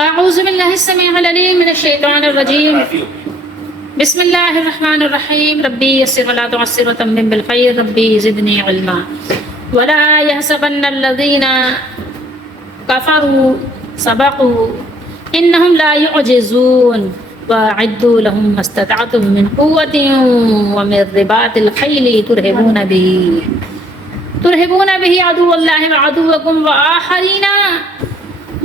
اعوذ باللہ السمیع العلیم من الشیطان الرجیم بسم اللہ الرحمن الرحیم ربی یسر ولا تعسر وتمم بالخیر ربی زدنی علما ولا يحسبن الذین کفروا سبقوا انہم لا يعجزون واعدوا لهم ما استطعتم من قوة ومن رباط الخیل ترهبون به عدو اللہ وعدوکم وآخرین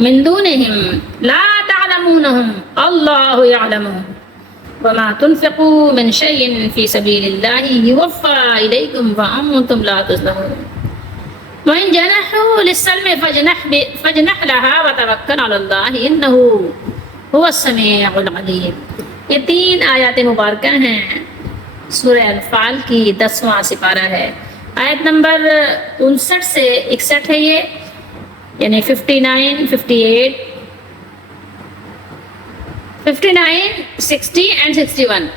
من دونهم لا تعلمونهم اللہ يعلمهم وما تنفقوا من شيء في سبيل الله يوفى إليكم وأنتم لا تظلمون وإن جنحوا للسلم فاجنح لها وتوكل على الله إنه هو السميع العليم. یہ 3 آیات مبارکہ ہیں. سورہ انفال کی 10واں سپارہ ہے. آیت نمبر 59 سے 61 ہے یہ، یعنی 59، 58، 59، 60 اینڈ 61.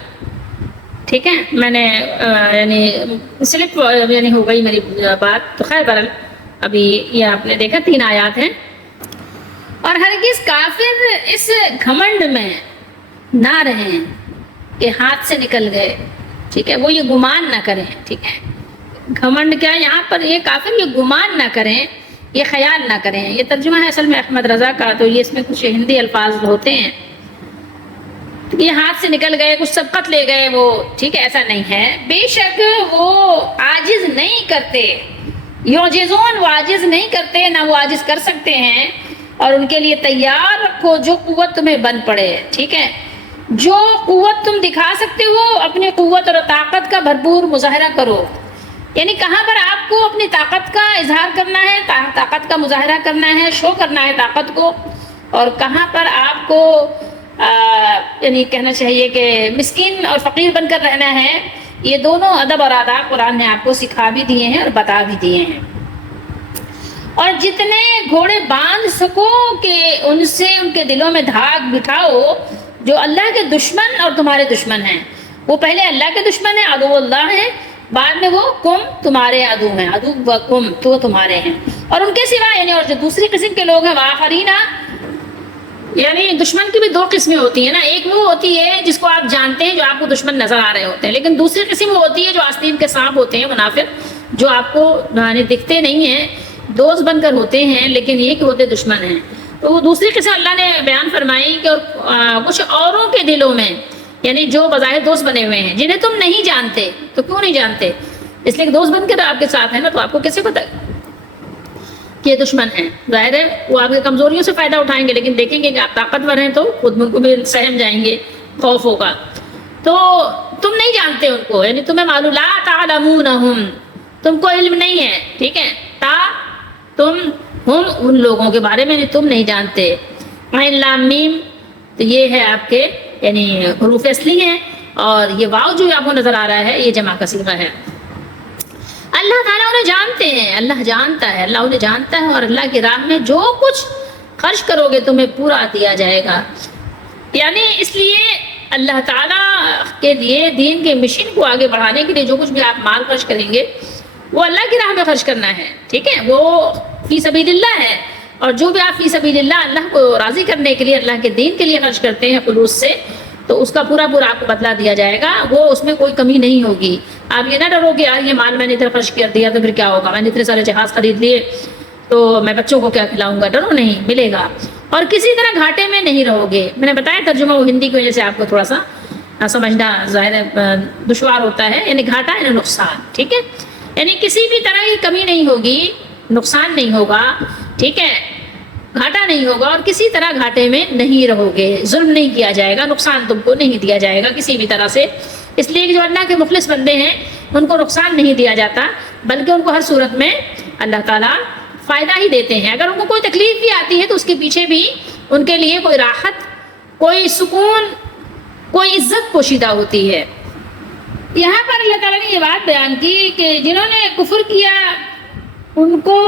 ٹھیک ہے، میں نے یعنی سلپ یعنی ہو گئی میری بات. تو خیر برل ابھی یہ آپ نے دیکھا 3 آیات ہیں. اور ہرگز کافر اس گھمنڈ میں نہ رہیں کہ ہاتھ سے نکل گئے. ٹھیک ہے، وہ یہ گمان نہ کریں. ٹھیک ہے، گھمنڈ کیا یہاں پر یہ کافر یہ گمان نہ کریں، یہ خیال نہ کریں. یہ ترجمہ ہے اصل میں احمد رضا کا، تو یہ اس میں کچھ ہندی الفاظ ہوتے ہیں. یہ ہاتھ سے نکل گئے، کچھ سبقت لے گئے وہ. ٹھیک ہے، ایسا نہیں ہے. بے شک وہ عاجز نہیں کرتے. یعجزون، وہ عاجز نہیں کرتے، نہ وہ عاجز کر سکتے ہیں. اور ان کے لیے تیار رکھو جو قوت تمہیں بن پڑے. ٹھیک ہے، جو قوت تم دکھا سکتے ہو اپنی قوت اور طاقت کا بھرپور مظاہرہ کرو. یعنی کہاں پر آپ کو اپنی طاقت کا اظہار کرنا ہے، طاقت کا مظاہرہ کرنا ہے، شو کرنا ہے طاقت کو، اور کہاں پر آپ کو یعنی کہنا چاہیے کہ مسکین اور فقیر بن کر رہنا ہے. یہ دونوں ادب اور آداب قرآن نے آپ کو سکھا بھی دیے ہیں اور بتا بھی دیے ہیں. اور جتنے گھوڑے باندھ سکو کہ ان سے ان کے دلوں میں دھاگ بٹھاؤ جو اللہ کے دشمن اور تمہارے دشمن ہیں. وہ پہلے اللہ کے دشمن ہیں، عدو اللہ ہیں، بعد میں وہ کم تمہارے عدو ہیں، عدو و کم تو تمہارے ہیں. اور ان کے سوا یعنی اور جو دوسری قسم کے لوگ ہیں وآخرین، یعنی دشمن کی بھی 2 قسمیں ہوتی ہیں نا. ایک وہ ہوتی ہے جس کو آپ جانتے ہیں، جو آپ کو دشمن نظر آ رہے ہوتے ہیں. لیکن دوسری قسم وہ ہوتی ہے جو آستین کے سانپ ہوتے ہیں، منافق، جو آپ کو یعنی دکھتے نہیں ہیں، دوست بن کر ہوتے ہیں لیکن یہ کہ ہوتے دشمن ہیں. تو وہ دوسری قسم اللہ نے بیان فرمائی کہ کچھ اوروں کے دلوں میں، یعنی جو بظاہر دوست بنے ہوئے ہیں جنہیں تم نہیں جانتے. تو کیوں نہیں جانتے؟ اس لیے کہ دوست بن کر آپ کے ساتھ ہیں نا، تو آپ کو کیسے پتہ کہ یہ دشمن ہیں؟ ظاہر ہے وہ آپ کی کمزوریوں سے فائدہ اٹھائیں گے، لیکن دیکھیں گے کہ آپ طاقتور ہیں تو خود ملک بھی سہم جائیں گے، خوف ہوگا. تو تم نہیں جانتے ان کو، یعنی تمہیں معلوم، لا تعلمونہم، تم کو علم نہیں ہے. ٹھیک ہے، تم ہم ان لوگوں کے بارے میں تم نہیں جانتے. عین لام میم، تو یہ ہے آپ کے یعنی حروف اصلی ہیں. اور یہ واو جو آپ کو نظر آ رہا ہے یہ جمع کا صیغہ ہے. اللہ تعالیٰ انہیں جانتے ہیں، اللہ جانتا ہے، اللہ انہیں جانتا ہے. اور اللہ کی راہ میں جو کچھ خرچ کرو گے تمہیں پورا دیا جائے گا. یعنی اس لیے اللہ تعالیٰ کے لیے دین کے مشن کو آگے بڑھانے کے لیے جو کچھ بھی آپ مال خرچ کریں گے وہ اللہ کی راہ میں خرچ کرنا ہے. ٹھیک ہے، وہ فی سبیل اللہ ہے. اور جو بھی آپ فی سبیل اللہ کو راضی کرنے کے لیے، اللہ کے دین کے لیے خرچ کرتے ہیں خلوص سے، تو اس کا پورا آپ کو بدلہ دیا جائے گا. وہ اس میں کوئی کمی نہیں ہوگی. آپ یہ نہ ڈرو کہ یار یہ مال میں نے ادھر خرچ کر دیا تو پھر کیا ہوگا، میں نے اتنے سارے جہاز خرید لیے تو میں بچوں کو کیا کھلاؤں گا. ڈرو نہیں، ملے گا. اور کسی طرح گھاٹے میں نہیں رہو گے. میں نے بتایا ترجمہ وہ ہندی کی وجہ سے آپ کو تھوڑا سا سمجھنا ظاہر دشوار ہوتا ہے. یعنی گھاٹا یعنی نقصان. ٹھیک ہے، یعنی کسی بھی طرح کی کمی نہیں ہوگی، نقصان نہیں ہوگا. ٹھیک ہے، گھاٹا نہیں ہوگا، اور کسی طرح گھاٹے میں نہیں رہو گے. ظلم نہیں کیا جائے گا، نقصان تم کو نہیں دیا جائے گا کسی بھی طرح سے. اس لیے کہ جو اللہ کے مخلص بندے ہیں ان کو نقصان نہیں دیا جاتا، بلکہ ان کو ہر صورت میں اللہ تعالیٰ فائدہ ہی دیتے ہیں. اگر ان کو کوئی تکلیف بھی آتی ہے تو اس کے پیچھے بھی ان کے لیے کوئی راحت، کوئی سکون، کوئی عزت پوشیدہ ہوتی ہے. یہاں پر اللہ تعالیٰ نے یہ بات بیان کی کہ جنہوں نے کفر کیا ان کو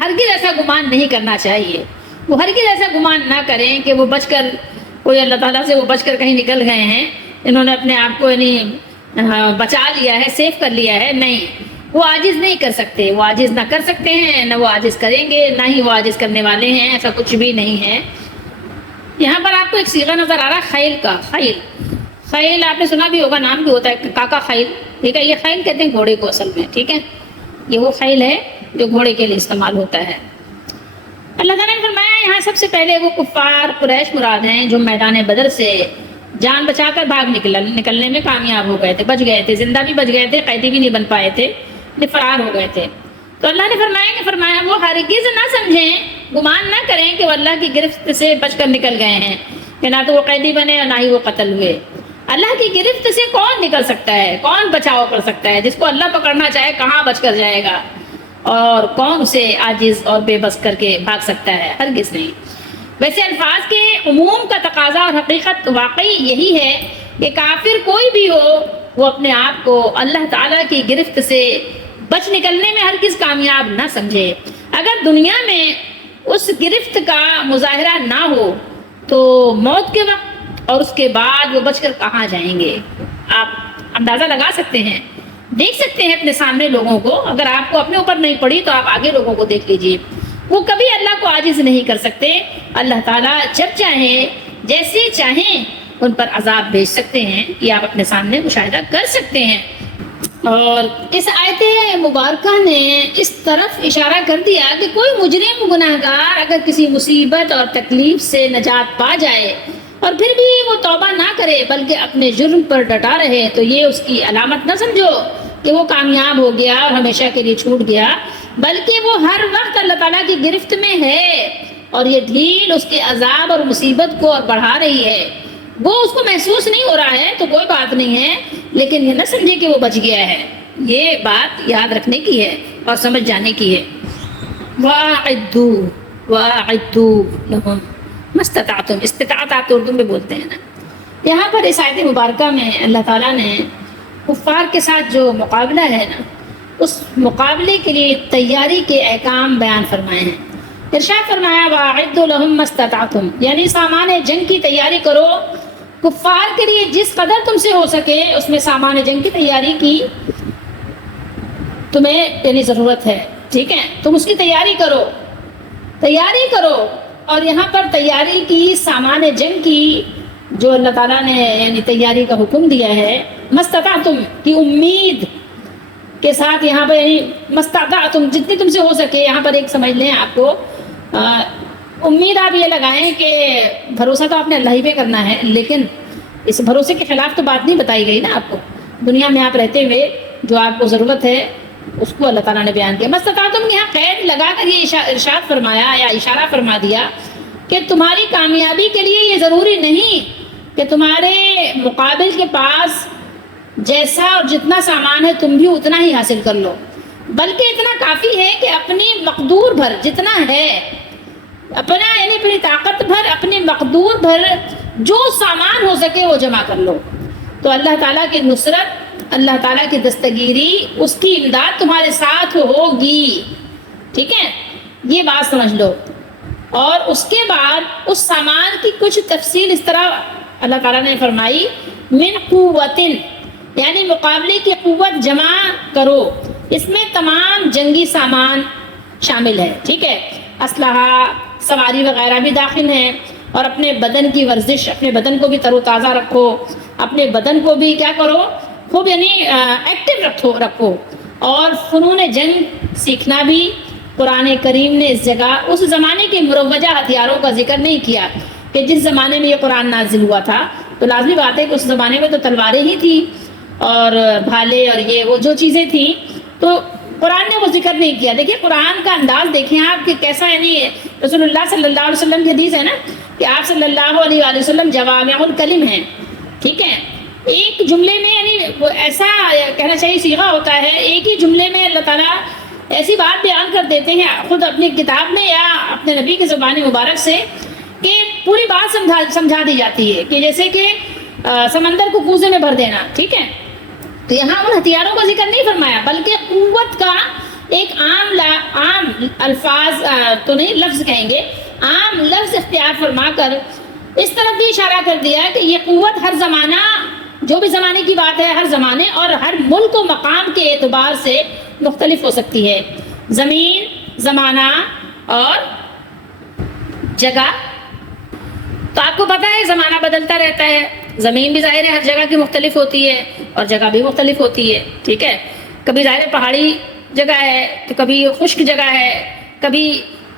ہرگز ایسا گمان نہیں کرنا چاہیے. وہ ہرگز ایسا گمان نہ کریں کہ وہ بچ کر کوئی اللہ تعالیٰ سے وہ بچ کر کہیں نکل گئے ہیں، انہوں نے اپنے آپ کو یعنی بچا لیا ہے، سیف کر لیا ہے. نہیں، وہ عاجز نہیں کر سکتے. وہ عاجز نہ کر سکتے ہیں، نہ وہ عاجز کریں گے، نہ ہی وہ عاجز کرنے والے ہیں. ایسا کچھ بھی نہیں ہے. یہاں پر آپ کو ایک صیغہ نظر آ رہا ہے خیل کا. خیل خیل آپ نے سنا بھی ہوگا, نام بھی ہوتا ہے کاکا خیل. ٹھیک ہے, یہ خیل کہتے ہیں گھوڑے کو اصل میں. ٹھیک ہے, یہ وہ خیل ہے جو گھوڑے کے لیے استعمال ہوتا ہے. اللہ تعالیٰ نے فرمایا یہاں سب سے پہلے وہ کفار قریش مراد ہیں جو میدان بدر سے جان بچا کر بھاگ نکلنے میں کامیاب ہو گئے تھے, بچ گئے تھے, زندہ بھی بچ گئے تھے, قیدی بھی نہیں بن پائے تھے, فرار ہو گئے تھے. تو اللہ نے فرمایا وہ ہرگز نہ سمجھیں, گمان نہ کریں کہ وہ اللہ کی گرفت سے بچ کر نکل گئے ہیں, کہ نہ تو وہ قیدی بنے اور نہ ہی وہ قتل ہوئے. اللہ کی گرفت سے کون نکل سکتا ہے, کون بچاؤ کر سکتا ہے؟ جس کو اللہ پکڑنا چاہے کہاں بچ کر جائے گا, اور کون اسے عاجز اور بے بس کر کے بھاگ سکتا ہے؟ ہرگز نہیں. ویسے الفاظ کے عموم کا تقاضا اور حقیقت واقعی یہی ہے کہ کافر کوئی بھی ہو وہ اپنے آپ کو اللہ تعالیٰ کی گرفت سے بچ نکلنے میں ہرگز کامیاب نہ سمجھے. اگر دنیا میں اس گرفت کا مظاہرہ نہ ہو تو موت کے وقت اور اس کے بعد وہ بچ کر کہاں جائیں گے؟ آپ اندازہ لگا سکتے ہیں, دیکھ سکتے ہیں اپنے سامنے لوگوں کو. اگر آپ کو اپنے اوپر نہیں پڑی تو آپ آگے لوگوں کو دیکھ لیجیے, وہ کبھی اللہ کو عاجز نہیں کر سکتے. اللہ تعالیٰ جب چاہیں جیسے چاہیں ان پر عذاب بھیج سکتے ہیں, یہ آپ اپنے سامنے مشاہدہ کر سکتے ہیں. اور اس آیت مبارکہ نے اس طرف اشارہ کر دیا کہ کوئی مجرم گناہگار اگر کسی مصیبت اور تکلیف سے نجات پا جائے اور پھر بھی وہ توبہ نہ کرے بلکہ اپنے جرم پر ڈٹا رہے تو یہ اس کی علامت نہ سمجھو کہ وہ کامیاب ہو گیا اور ہمیشہ کے لیے چھوٹ گیا, بلکہ وہ ہر وقت اللہ تعالیٰ کی گرفت میں ہے اور یہ ڈھیل اس کے عذاب اور مصیبت کو اور بڑھا رہی ہے. وہ اس کو محسوس نہیں ہو رہا ہے تو کوئی بات نہیں ہے, لیکن یہ نہ سمجھے کہ وہ بچ گیا ہے. یہ بات یاد رکھنے کی ہے اور سمجھ جانے کی ہے. وَأَعِدُّوا لَهُمْ مَا اسْتَطَعْتُمْ, استطاعت آپ اردو میں بولتے ہیں نا. یہاں پر اس آیت مبارکہ میں اللہ تعالیٰ نے کفار کے ساتھ جو مقابلہ ہے نا, اس مقابلے کے لیے تیاری کے احکام بیان فرمائے ہیں. ارشاد فرمایا وَأَعِدُّوا لَهُمْ مَا اسْتَطَعْتُمْ, یعنی سامان جنگ کی تیاری کرو. کفار کے لیے جس قدر تم سے ہو سکے اس میں سامان جنگ کی تیاری کی تمہیں یعنی ضرورت ہے. ٹھیک ہے, تم اس کی تیاری کرو. اور یہاں پر تیاری کی, سامان جنگ کی جو اللہ تعالیٰ نے یعنی تیاری کا حکم دیا ہے, مستطعتم کی امید کے ساتھ یہاں پر یعنی مستطعتم جتنی تم سے ہو سکے. یہاں پر ایک سمجھ لیں آپ کو, امید آپ یہ لگائیں کہ بھروسہ تو آپ نے اللہ ہی پہ کرنا ہے, لیکن اس بھروسے کے خلاف تو بات نہیں بتائی گئی نا آپ کو. دنیا میں آپ رہتے ہوئے جو آپ کو ضرورت ہے اس کو اللہ تعالیٰ نے بیان کیا. مستطعتم یہاں قید لگا کر یہ ارشاد فرمایا یا اشارہ فرما دیا کہ تمہاری کامیابی کے لیے یہ ضروری نہیں کہ تمہارے مقابل کے پاس جیسا اور جتنا سامان ہے تم بھی اتنا ہی حاصل کر لو, بلکہ اتنا کافی ہے کہ اپنی مقدور بھر جتنا ہے, اپنا یعنی اپنی طاقت بھر, اپنی مقدور بھر جو سامان ہو سکے وہ جمع کر لو. تو اللہ تعالیٰ کی نصرت, اللہ تعالیٰ کی دستگیری, اس کی امداد تمہارے ساتھ ہوگی. ٹھیک ہے, یہ بات سمجھ لو. اور اس کے بعد اس سامان کی کچھ تفصیل اس طرح اللہ تعالیٰ نے فرمائی, من قوتن, یعنی مقابلے کی قوت جمع کرو. اس میں تمام جنگی سامان شامل ہے. ٹھیک ہے, اسلحہ, سواری وغیرہ بھی داخل ہیں. اور اپنے بدن کی ورزش, اپنے بدن کو بھی تر و تازہ رکھو, اپنے بدن کو بھی کیا کرو, خوب یعنی ایکٹیو رکھو. اور فنون جنگ سیکھنا بھی. قرآن کریم نے اس جگہ اس زمانے کے مروجہ ہتھیاروں کا ذکر نہیں کیا کہ جس زمانے میں یہ قرآن نازل ہوا تھا. تو لازمی بات ہے کہ اس زمانے میں تو تلواریں ہی تھیں اور بھالے اور یہ وہ جو چیزیں تھیں, تو قرآن نے وہ ذکر نہیں کیا. دیکھیں قرآن کا انداز دیکھیں آپ کہ کیسا, یعنی رسول اللہ صلی اللہ علیہ وسلم کی حدیث ہے نا کہ آپ صلی اللہ علیہ وآلہ وسلم جوامع الکلم ہیں. ٹھیک ہے, ایک جملے میں یعنی وہ ایسا کہنا چاہیے صیغہ ہوتا ہے, ایک ہی جملے میں اللہ تعالیٰ ایسی بات بیان کر دیتے ہیں خود اپنی کتاب میں یا اپنے نبی کی زبان مبارک سے کہ پوری بات سمجھا دی جاتی ہے, کہ جیسے کہ سمندر کو کوزے میں بھر دینا. ٹھیک ہے, تو یہاں ان ہتھیاروں کا ذکر نہیں فرمایا بلکہ قوت کا ایک عام الفاظ تو نہیں, لفظ کہیں گے, عام لفظ اختیار فرما کر اس طرف بھی اشارہ کر دیا کہ یہ قوت ہر زمانہ, جو بھی زمانے کی بات ہے, ہر زمانے اور ہر ملک و مقام کے اعتبار سے مختلف ہو سکتی ہے. زمین, زمانہ اور جگہ تو آپ کو پتا ہے زمانہ بدلتا رہتا ہے، زمین بھی ظاہر ہے ہر جگہ کی مختلف ہوتی ہے اور جگہ بھی مختلف ہوتی ہے، ٹھیک ہے، کبھی ظاہر پہاڑی جگہ ہے تو کبھی خشک جگہ ہے، کبھی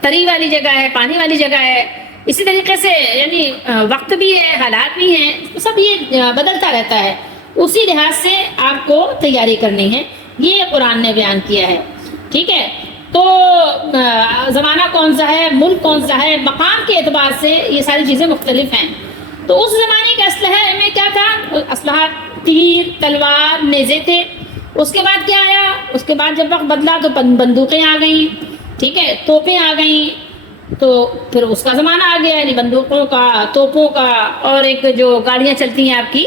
تری والی جگہ ہے، پانی والی جگہ ہے، اسی طریقے سے یعنی وقت بھی ہے، حالات بھی ہیں، تو سب یہ بدلتا رہتا ہے، اسی لحاظ سے آپ کو تیاری کرنی ہے، یہ قرآن نے بیان کیا ہے، ٹھیک ہے۔ تو زمانہ کون سا ہے، ملک کون سا ہے، مقام کے اعتبار سے یہ ساری چیزیں مختلف ہیں۔ تو اس زمانے کے اسلحے میں کیا تھا، اسلحہ تیر، تلوار، نیزے تھے۔ اس کے بعد کیا آیا، اس کے بعد جب وقت بدلا تو بندوقیں آ گئیں، ٹھیک ہے، توپیں آ گئیں، تو پھر اس کا زمانہ آ گیا، یعنی بندوقوں کا، توپوں کا، اور ایک جو گاڑیاں چلتی ہیں آپ کی،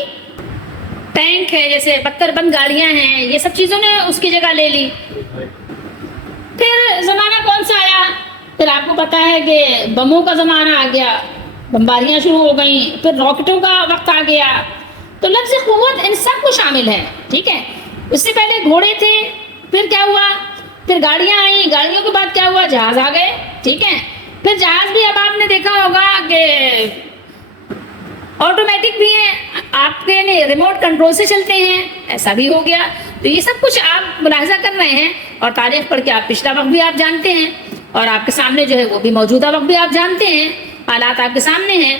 ٹینک ہے، جیسے پتھر بند گاڑیاں ہیں، یہ سب چیزوں نے اس کی جگہ لے لی۔ پھر زمانہ کون سا آیا، پھر آپ کو پتا ہے کہ بموں کا زمانہ آ گیا، بمباریاں شروع ہو گئیں، پھر راکٹوں کا وقت آ گیا۔ تو لفظ قوت ان سب کو شامل ہے، ٹھیک ہے۔ اس سے پہلے گھوڑے تھے، پھر کیا ہوا، پھر گاڑیاں آئیں، گاڑیوں کے بعد کیا ہوا، جہاز آ گئے، ٹھیک ہے۔ پھر جہاز بھی اب آپ نے دیکھا ہوگا کہ آٹومیٹک بھی ہیں، آپ کے ریموٹ کنٹرول سے چلتے ہیں، ایسا بھی ہو گیا۔ تو یہ سب کچھ آپ ملاحظہ کر رہے ہیں، اور تاریخ پڑھ کے آپ پچھلا وقت بھی آپ جانتے ہیں، اور آپ کے سامنے جو ہے وہ بھی موجودہ وقت بھی آپ جانتے ہیں، حالات آپ کے سامنے ہیں۔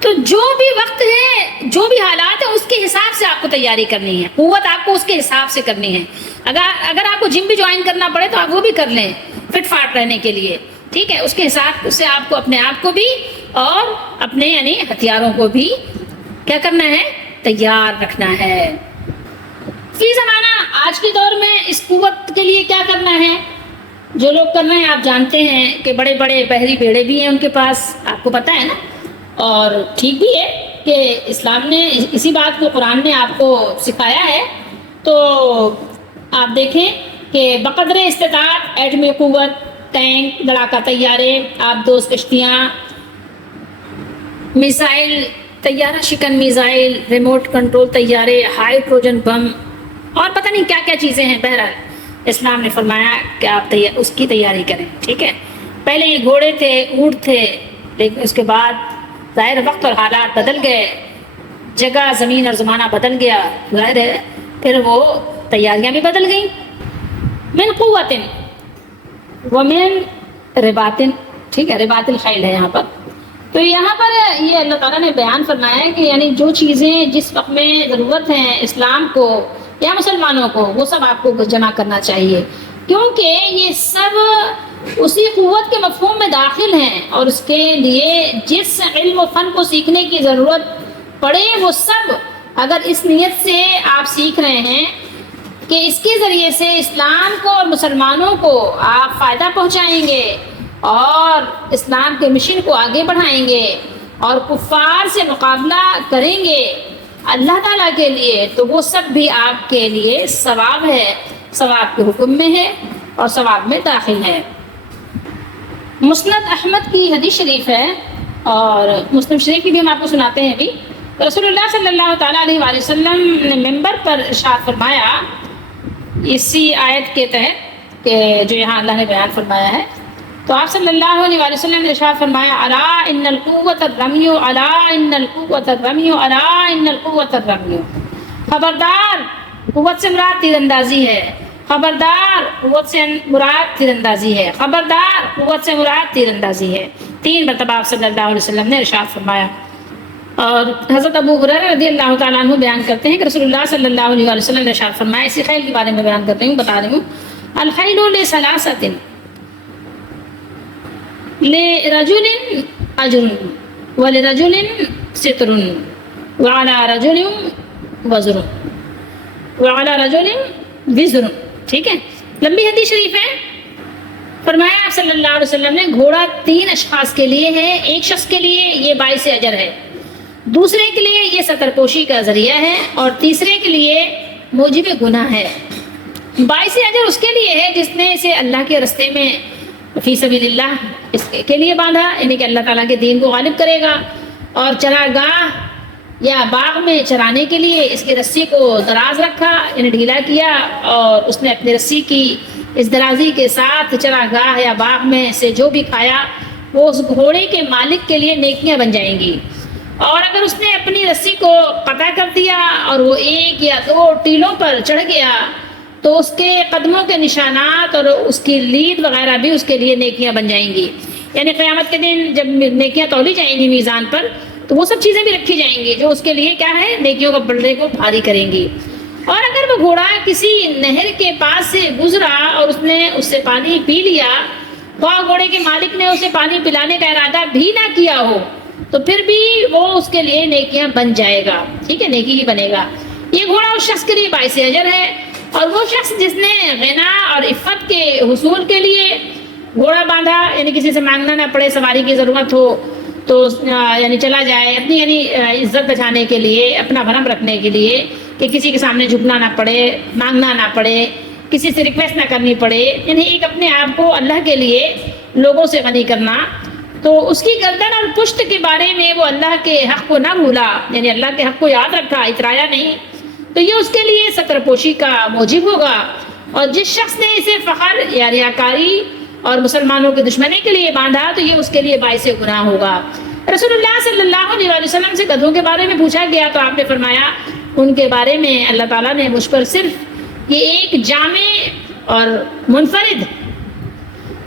تو جو بھی وقت ہے، جو بھی حالات ہیں، اس کے حساب سے آپ کو تیاری کرنی ہے، قوت آپ کو اس کے حساب سے کرنی ہے۔ اگر آپ کو جم بھی جوائن کرنا پڑے تو آپ وہ بھی کر لیں، فٹ فاٹ رہنے کے لیے، ٹھیک ہے۔ اس کے حساب سے آپ کو اپنے آپ کو بھی اور اپنے یعنی ہتھیاروں کو بھی کیا کرنا ہے، تیار رکھنا ہے۔ فی زمانہ آج کے دور میں اس قوت کے لیے کیا کرنا ہے، جو لوگ کر رہے ہیں آپ جانتے ہیں کہ بڑے بڑے بحری بیڑے بھی ہیں ان کے پاس، آپ کو پتہ ہے نا، اور ٹھیک بھی ہے کہ اسلام نے اسی بات کو، قرآن نے آپ کو سکھایا ہے۔ تو آپ دیکھیں کہ بقدر استطاعت ایٹمی قوت، ٹینک، لڑاکا طیارے، آبدوز کشتیاں، میزائل، طیارہ شکن میزائل، ریموٹ کنٹرول طیارے، ہائیڈروجن بم، اور پتہ نہیں کیا کیا چیزیں ہیں۔ بہرحال اسلام نے فرمایا کہ آپ اس کی تیاری کریں، ٹھیک ہے۔ پہلے یہ گھوڑے تھے، اونٹ تھے، لیکن اس کے بعد ظاہر وقت اور حالات بدل گئے، جگہ، زمین اور زمانہ بدل گیا، ظاہر ہے پھر وہ تیاریاں بھی بدل گئیں۔ من قوت ومن رباط، ٹھیک ہے، رباط الخیل ہے یہاں پر۔ تو یہاں پر یہ اللہ تعالیٰ نے بیان فرمایا ہے کہ یعنی جو چیزیں جس وقت میں ضرورت ہیں اسلام کو یا مسلمانوں کو، وہ سب آپ کو جمع کرنا چاہیے، کیونکہ یہ سب اسی قوت کے مفہوم میں داخل ہیں، اور اس کے لیے جس علم و فن کو سیکھنے کی ضرورت پڑے وہ سب اگر اس نیت سے آپ سیکھ رہے ہیں کہ اس کے ذریعے سے اسلام کو اور مسلمانوں کو آپ فائدہ پہنچائیں گے اور اسلام کے مشن کو آگے بڑھائیں گے اور کفار سے مقابلہ کریں گے اللہ تعالیٰ کے لیے، تو وہ سب بھی آپ کے لیے ثواب ہے، ثواب کے حکم میں ہے اور ثواب میں داخل ہے۔ مسند احمد کی حدیث شریف ہے، اور مسلم شریف کی بھی ہم آپ کو سناتے ہیں ابھی۔ رسول اللہ صلی اللہ تعالیٰ علیہ وآلہ وسلم نے ممبر پر ارشاد فرمایا اسی آیت کے تحت کہ جو یہاں اللہ نے بیان فرمایا ہے، تو آپ صلی اللہ علیہ وآلہ وسلم نے ارشاد فرمایا الا ان القوت الرمی، الا ان القوت الرمی، الا ان القوت الرمی، خبردار قوت سے مراد تیر اندازی ہے، خبردار قوت سے مراد تیر اندازی ہے، خبردار قوت سے مراد تیر اندازی ہے۔ 3 مرتبہ آپ صلی اللہ علیہ وسلم نے ارشاد فرمایا۔ اور حضرت ابو ہریرہ رضی اللہ تعالیٰ عنہ بیان کرتے ہیں کہ رسول اللہ صلی اللہ علیہ وسلم نے ارشاد فرمایا، اسی خیل کے بارے میں بیان کر رہی ہوں، بتا رہی ہوں، الخیل لثلاثۃ، لرجل اجر ولرجل ستر وعلى رجل وزر وعلى رجل وزر، ٹھیک ہے، لمبی حدیث شریف ہے۔ فرمایا آپ صلی اللہ علیہ وسلم نے گھوڑا 3 اشخاص کے لیے ہے، ایک شخص کے لیے یہ باعث اجر ہے، دوسرے کے لیے یہ ستر پوشی کا ذریعہ ہے، اور تیسرے کے لیے موجب گناہ ہے۔ باعث اجر اس کے لیے ہے جس نے اسے اللہ کے رستے میں فی سبیل اللہ اس کے لیے باندھا، یعنی کہ اللہ تعالیٰ کے دین کو غالب کرے گا، اور چراگاہ یا باغ میں چرانے کے لیے اس کی رسی کو دراز رکھا، یعنی ڈھیلا کیا، اور اس نے اپنی رسی کی اس درازی کے ساتھ چراگاہ یا باغ میں سے جو بھی کھایا وہ اس گھوڑے کے مالک کے لیے نیکیاں بن جائیں گی۔ اور اگر اس نے اپنی رسی کو قطع کر دیا اور وہ 1 یا 2 ٹیلوں پر چڑھ گیا تو اس کے قدموں کے نشانات اور اس کی لید وغیرہ بھی اس کے لیے نیکیاں بن جائیں گی۔ یعنی قیامت کے دن جب نیکیاں تولی جائیں گی میزان پر تو وہ سب چیزیں بھی رکھی جائیں گی جو اس کے لیے کیا ہے، نیکیوں کے پلڑے کو بھاری کریں گی۔ اور اگر وہ گھوڑا کسی نہر کے پاس سے گزرا اور اس نے اس سے پانی پی لیا، خواہ گھوڑے کے مالک نے اسے پانی پلانے کا ارادہ بھی نہ کیا ہو تو پھر بھی وہ اس کے لیے نیکیاں بن جائے گا، ٹھیک ہے، نیکی ہی بنے گا۔ یہ گھوڑا اس شخص کے لیے باعث اجر ہے، اور وہ شخص جس نے غنا اور عفت کے حصول کے لیے گھوڑا باندھا، یعنی کسی سے مانگنا نہ پڑے، سواری کی ضرورت ہو تو یعنی چلا جائے اپنی یعنی عزت بچانے کے لیے، اپنا بھرم رکھنے کے لیے کہ کسی کے سامنے جھکنا نہ پڑے، مانگنا نہ پڑے، کسی سے ریکویسٹ نہ کرنی پڑے، یعنی ایک اپنے آپ کو اللہ کے لیے لوگوں سے غنی کرنا، تو اس کی گردن اور پشت کے بارے میں وہ اللہ کے حق کو نہ بھولا، یعنی اللہ کے حق کو یاد رکھا، اترایا نہیں، تو یہ اس کے لیے ستر پوشی کا موجب ہوگا۔ اور جس شخص نے اسے فخر یا ریاکاری اور مسلمانوں کی دشمنی کے لیے باندھا تو یہ اس کے لیے باعث گناہ ہوگا۔ رسول اللہ صلی اللہ علیہ وسلم سے گدھوں کے بارے میں پوچھا گیا تو آپ نے فرمایا ان کے بارے میں اللہ تعالیٰ نے مجھ پر صرف یہ ایک جامع اور منفرد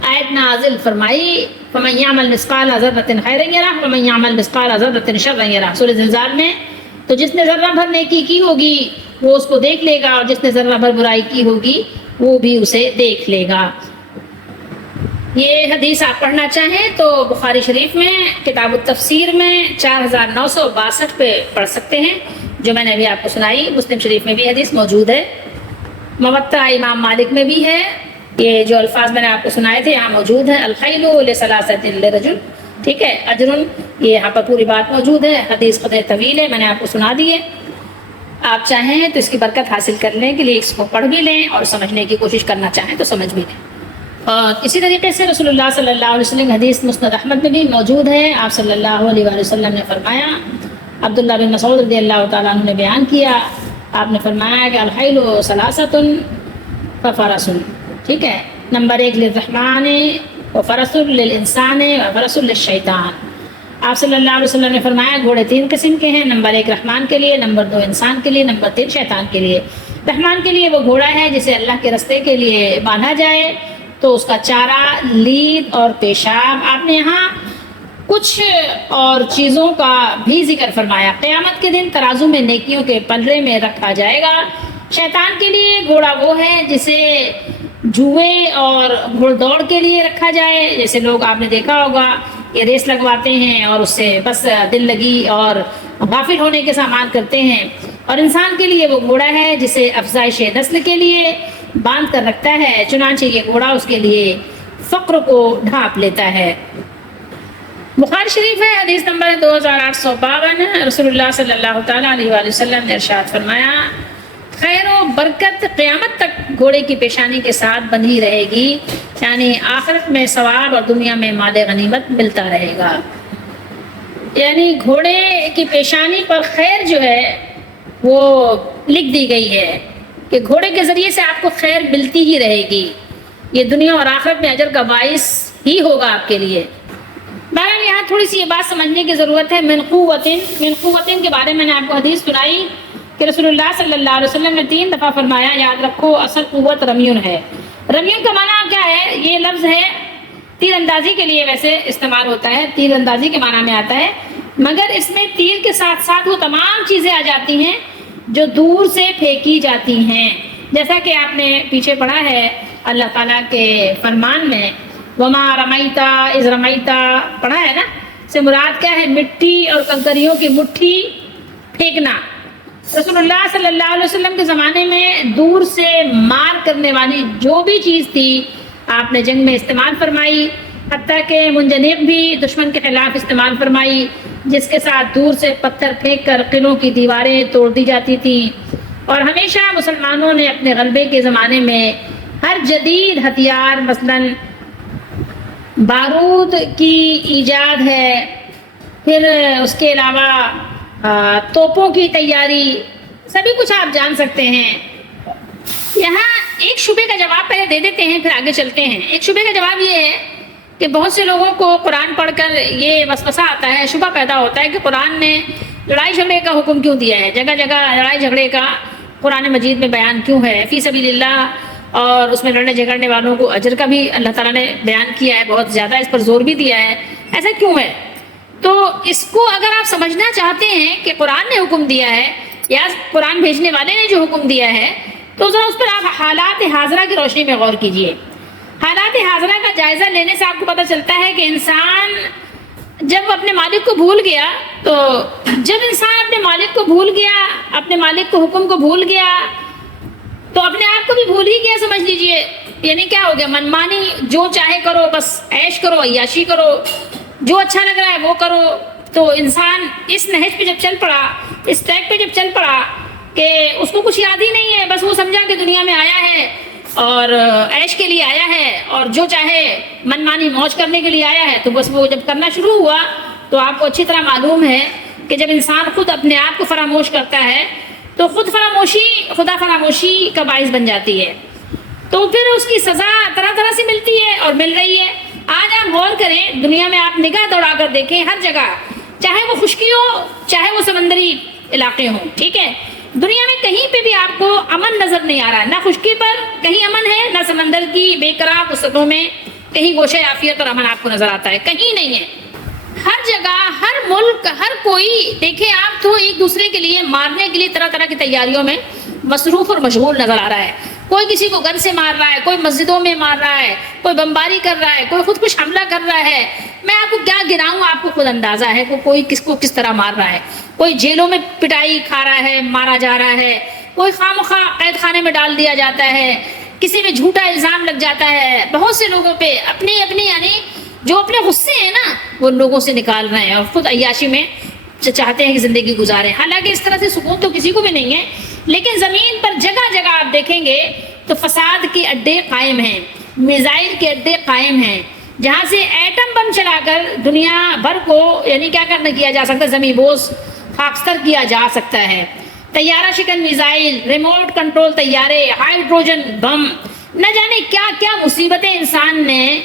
آیت نازل فرمائی، فَمَن يَعْمَلْ مِثْقَالَ ذَرَّةٍ خَيْرًا يَرَهُ وَمَن يَعْمَلْ مِثْقَالَ ذَرَّةٍ شَرًّا يَرَهُ۔ سورہ زلزال میں تو جس نے ذرہ بھر نیکی کی ہوگی وہ اس کو دیکھ لے گا، اور جس نے ذرہ بھر برائی کی ہوگی وہ بھی اسے دیکھ لے گا۔ یہ حدیث آپ پڑھنا چاہیں تو بخاری شریف میں کتاب التفسیر میں 4962 پہ پڑھ سکتے ہیں، جو میں نے ابھی آپ کو سنائی۔ مسلم شریف میں بھی حدیث موجود ہے، موطا امام مالک میں بھی ہے، یہ جو الفاظ میں نے آپ کو سنائے تھے یہاں موجود ہیں، الخیل لثلاثۃ لرجل، ٹھیک ہے، اجر، یہ یہاں پر پوری بات موجود ہے۔ حدیث قدر طویل ہے، میں نے آپ کو سنا دی ہے، آپ چاہیں تو اس کی برکت حاصل کرنے کے لیے اس کو پڑھ بھی لیں اور سمجھنے کی کوشش کرنا چاہیں تو سمجھ بھی لیں۔ اور اسی طریقے سے رسول اللہ صلی اللہ علیہ وسلم حدیث مسند احمد میں بھی موجود ہے، آپ صلی اللہ علیہ وآلہ وسلم نے فرمایا، عبداللہ بن مسعود رضی اللہ تعالیٰ عنہ نے بیان کیا، آپ نے فرمایا کہ الخیل ثلاثۃ ففرس، ٹھیک ہے، نمبر 1 للرحمن وفرس للانسان وفرس للشیطان۔ آپ صلی اللہ علیہ وسلم نے فرمایا گھوڑے 3 قسم کے ہیں، نمبر 1 رحمان کے لیے، نمبر 2 انسان کے لیے، نمبر 3 شیطان کے لیے۔ رحمان کے لیے وہ گھوڑا ہے جسے اللہ کے رستے کے لیے باندھا جائے تو اس کا چارہ، لید اور پیشاب۔ آپ نے یہاں کچھ اور چیزوں کا بھی ذکر فرمایا۔ قیامت کے دن ترازو میں نیکیوں کے پلڑے میں رکھا جائے گا۔ شیطان کے لیے گھوڑا وہ ہے جسے جوئے اور گھوڑ دوڑ کے لیے رکھا جائے، جیسے لوگ آپ نے دیکھا ہوگا یہ ریس لگواتے ہیں اور اس سے بس دل لگی اور غافل ہونے کے سامان کرتے ہیں۔ اور انسان کے لیے وہ گھوڑا ہے جسے افزائش نسل کے لیے باندھ کر رکھتا ہے، چنانچہ یہ گھوڑا اس کے لیے فقر کو ڈھانپ لیتا ہے۔ بخاری شریف ہے حدیث نمبر 2852، رسول اللہ صلی اللہ تعالیٰ علیہ وآلہ وسلم نے ارشاد فرمایا، خیر و برکت قیامت تک گھوڑے کی پیشانی کے ساتھ بندھی رہے گی، یعنی آخرت میں ثواب اور دنیا میں مال غنیمت ملتا رہے گا۔ یعنی گھوڑے کی پیشانی پر خیر جو ہے وہ لکھ دی گئی ہے کہ گھوڑے کے ذریعے سے آپ کو خیر ملتی ہی رہے گی، یہ دنیا اور آخرت میں اجر کا باعث ہی ہوگا آپ کے لیے۔ بہرحال یہاں تھوڑی سی یہ بات سمجھنے کی ضرورت ہے، من قوتن کے بارے میں نے آپ کو حدیث سنائی کہ رسول اللہ صلی اللہ علیہ وسلم نے 3 دفعہ فرمایا، یاد رکھو اصل قوت رمیون ہے۔ رمیون کا معنی کیا ہے؟ یہ لفظ ہے تیر اندازی کے لیے ویسے استعمال ہوتا ہے، تیر اندازی کے معنی میں آتا ہے، مگر اس میں تیر کے ساتھ ساتھ وہ تمام چیزیں آ جاتی ہیں جو دور سے پھینکی جاتی ہیں، جیسا کہ آپ نے پیچھے پڑھا ہے اللہ تعالیٰ کے فرمان میں، وما رمیتا اذ رمیتا، پڑھا ہے نا، سے مراد کیا ہے؟ مٹی اور کنکریوں کی مٹھی پھینکنا۔ رسول اللہ صلی اللہ علیہ وسلم کے زمانے میں دور سے مار کرنے والی جو بھی چیز تھی آپ نے جنگ میں استعمال فرمائی، حتیٰ کہ منجنیق بھی دشمن کے خلاف استعمال فرمائی، جس کے ساتھ دور سے پتھر پھینک کر قلعوں کی دیواریں توڑ دی جاتی تھیں۔ اور ہمیشہ مسلمانوں نے اپنے غلبے کے زمانے میں ہر جدید ہتھیار، مثلاً بارود کی ایجاد ہے، پھر اس کے علاوہ توپوں کی تیاری، سبھی کچھ آپ جان سکتے ہیں۔ یہاں ایک شبے کا جواب پہلے دے دیتے ہیں پھر آگے چلتے ہیں۔ ایک شبے کا جواب یہ ہے کہ بہت سے لوگوں کو قرآن پڑھ کر یہ وسوسہ آتا ہے، شبہ پیدا ہوتا ہے کہ قرآن نے لڑائی جھگڑے کا حکم کیوں دیا ہے، جگہ جگہ لڑائی جھگڑے کا قرآن مجید میں بیان کیوں ہے، فی سبیل اللہ، اور اس میں لڑنے جھگڑنے والوں کو اجر کا بھی اللہ تعالیٰ نے بیان کیا ہے، بہت زیادہ اس پر زور بھی دیا ہے، ایسا کیوں ہے؟ تو اس کو اگر آپ سمجھنا چاہتے ہیں کہ قرآن نے حکم دیا ہے یا قرآن بھیجنے والے نے جو حکم دیا ہے، تو ذرا اس پر آپ حالات حاضرہ کی روشنی میں غور کیجئے۔ حالات حاضرہ کا جائزہ لینے سے آپ کو پتہ چلتا ہے کہ انسان جب اپنے مالک کو بھول گیا، تو جب انسان اپنے مالک کو بھول گیا، اپنے مالک کو حکم کو بھول گیا، تو اپنے آپ کو بھی بھول ہی گیا سمجھ لیجئے۔ یعنی کیا ہو گیا؟ منمانی جو چاہے کرو، بس عیش کرو، عیاشی کرو، جو اچھا لگ رہا ہے وہ کرو۔ تو انسان اس نہج پہ جب چل پڑا، اس ٹریک پہ جب چل پڑا کہ اس کو کچھ یاد ہی نہیں ہے، بس وہ سمجھا کہ دنیا میں آیا ہے اور عیش کے لیے آیا ہے اور جو چاہے منمانی موج کرنے کے لیے آیا ہے، تو بس وہ جب کرنا شروع ہوا تو آپ کو اچھی طرح معلوم ہے کہ جب انسان خود اپنے آپ کو فراموش کرتا ہے تو خود فراموشی خدا فراموشی کا باعث بن جاتی ہے، تو پھر اس کی سزا طرح طرح سے ملتی ہے اور مل رہی ہے۔ آج آپ غور کریں، دنیا میں آپ نگاہ دوڑا کر دیکھیں، ہر جگہ، چاہے وہ خشکی ہو چاہے وہ سمندری علاقے ہوں، ٹھیک ہے، دنیا میں کہیں پہ بھی آپ کو امن نظر نہیں آ رہا ہے، نہ خشکی پر کہیں امن ہے، نہ سمندر کی بے قرار وسعتوں میں کہیں گوشہ عافیت اور امن آپ کو نظر آتا ہے، کہیں نہیں ہے۔ ہر جگہ، ہر ملک، ہر کوئی دیکھیں آپ تو ایک دوسرے کے لیے مارنے کے لیے طرح طرح کی تیاریوں میں مصروف اور مشغول نظر آ رہا ہے۔ کوئی کسی کو گن سے مار رہا ہے، کوئی مسجدوں میں مار رہا ہے، کوئی بمباری کر رہا ہے، کوئی خود کش حملہ کر رہا ہے۔ میں آپ کو کیا گناؤں، آپ کو خود اندازہ ہے کہ کوئی کس کو کس طرح مار رہا ہے۔ کوئی جیلوں میں پٹائی کھا رہا ہے، مارا جا رہا ہے، کوئی خواہ قید خانے میں ڈال دیا جاتا ہے، کسی میں جھوٹا الزام لگ جاتا ہے، بہت سے لوگوں پہ اپنی یعنی جو اپنے غصے ہیں نا وہ لوگوں سے نکال رہے ہیں اور خود عیاشی میں چاہتے ہیں کہ زندگی گزاریں۔ حالانکہ اس طرح سے سکون تو کسی کو بھی نہیں ہے، لیکن زمین پر جگہ جگہ آپ دیکھیں گے تو فساد کے اڈے قائم ہیں، میزائل کے اڈے قائم ہیں، جہاں سے ایٹم بم چلا کر دنیا بھر کو یعنی کیا جا سکتا ہے، زمین بوس خاکستر کیا جا سکتا ہے۔ طیارہ شکن میزائل، ریموٹ کنٹرول طیارے، ہائیڈروجن بم، نہ جانے کیا کیا مصیبتیں انسان نے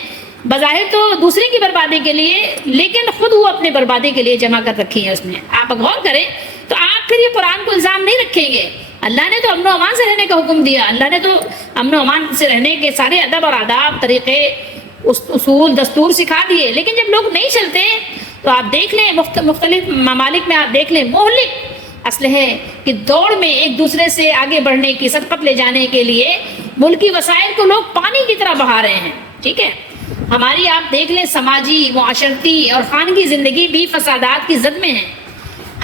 بظاہر تو دوسرے کی بربادی کے لیے، لیکن خود وہ اپنے بربادی کے لیے جمع کر رکھی ہے اس نے۔ آپ غور کریں تو آپ پھر یہ قرآن کو الزام نہیں رکھیں گے۔ اللہ نے تو امن و امان سے رہنے کا حکم دیا، اللہ نے تو امن و امان سے رہنے کے سارے ادب اور آداب، طریقے، اصول، دستور سکھا دیے، لیکن جب لوگ نہیں چلتے تو آپ دیکھ لیں مختلف ممالک میں، آپ دیکھ لیں مہلک اسلحے کی دوڑ میں ایک دوسرے سے آگے بڑھنے کی، سبقت لے جانے کے لیے ملکی وسائل کو لوگ پانی کی طرح بہا رہے ہیں، ٹھیک ہے۔ ہماری آپ دیکھ لیں سماجی، معاشرتی اور خانگی زندگی بھی فسادات کی زد میں ہے۔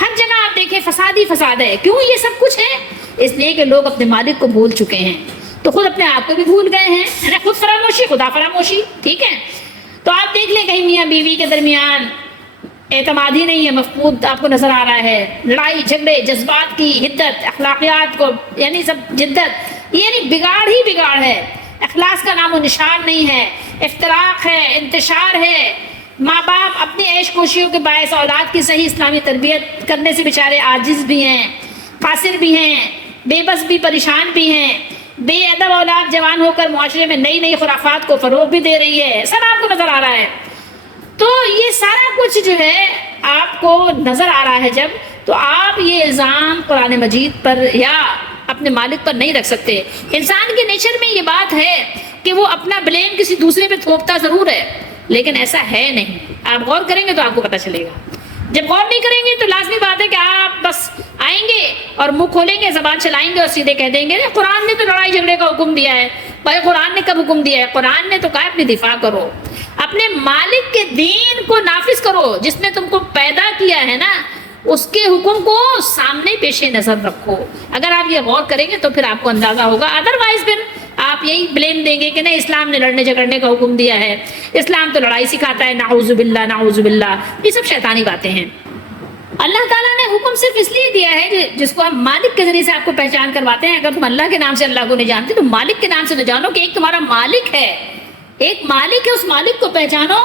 ہر جگہ آپ دیکھیں فساد ہی فساد ہے۔ کیوں یہ سب کچھ ہے؟ اس لیے کہ لوگ اپنے مالک کو بھول چکے ہیں، تو خود اپنے آپ کو بھی بھول گئے ہیں، یعنی خود فراموشی خدا فراموشی، ٹھیک ہے۔ تو آپ دیکھ لیں کہیں میاں بیوی کے درمیان اعتماد ہی نہیں ہے، مفقود آپ کو نظر آ رہا ہے، لڑائی جھگڑے، جذبات کی حدت، اخلاقیات کو یعنی سب جدت، یعنی بگاڑ ہی بگاڑ ہے، اخلاص کا نام و نشان نہیں ہے، افتراق ہے، انتشار ہے۔ ماں باپ اپنی عیش کوشیوں کے باعث اولاد کی صحیح اسلامی تربیت کرنے سے بیچارے عاجز بھی ہیں، قاصر بھی ہیں، بے بس بھی، پریشان بھی ہیں۔ بے ادب اولاد جوان ہو کر معاشرے میں نئی نئی خرافات کو فروغ بھی دے رہی ہے، سب آپ کو نظر آ رہا ہے۔ تو یہ سارا کچھ جو ہے آپ کو نظر آ رہا ہے جب، تو آپ یہ الزام قرآن مجید پر یا اپنے مالک پر نہیں رکھ سکتے۔ انسان کے نیچر میں یہ بات ہے کہ وہ اپنا بلیم کسی دوسرے پہ تھوپتا ضرور ہے، لیکن ایسا ہے نہیں۔ آپ غور کریں گے تو آپ کو پتہ چلے گا۔ جب غور نہیں کریں گے تو لازمی بات ہے کہ آپ بس آئیں گے اور منہ کھولیں گے، زبان چلائیں گے اور سیدھے کہہ دیں گے قرآن نے تو لڑائی جھگڑے کا حکم دیا ہے۔ بھائی قرآن نے کب حکم دیا ہے؟ قرآن نے تو کہا اپنی دفاع کرو، اپنے مالک کے دین کو نافذ کرو، جس نے تم کو پیدا کیا ہے نا، اس کے حکم کو سامنے پیش نظر رکھو۔ اگر آپ یہ غور کریں گے تو پھر آپ کو اندازہ ہوگا، ادروائز پھر آپ یہی بلیم دیں گے کہ نہیں اسلام نے لڑنے جھگڑنے کا حکم دیا ہے، اسلام تو لڑائی سکھاتا ہے، نعوذ باللہ نعوذ باللہ۔ یہ سب شیطانی باتیں ہیں۔ اللہ تعالیٰ نے حکم صرف اس لیے دیا ہے جس کو ہم مالک کے ذریعے سے آپ کو پہچان کرواتے ہیں۔ اگر تم اللہ کے نام سے اللہ کو نہیں جانتے تو مالک کے نام سے تو جانو کہ ایک تمہارا مالک ہے، ایک مالک ہے، اس مالک کو پہچانو۔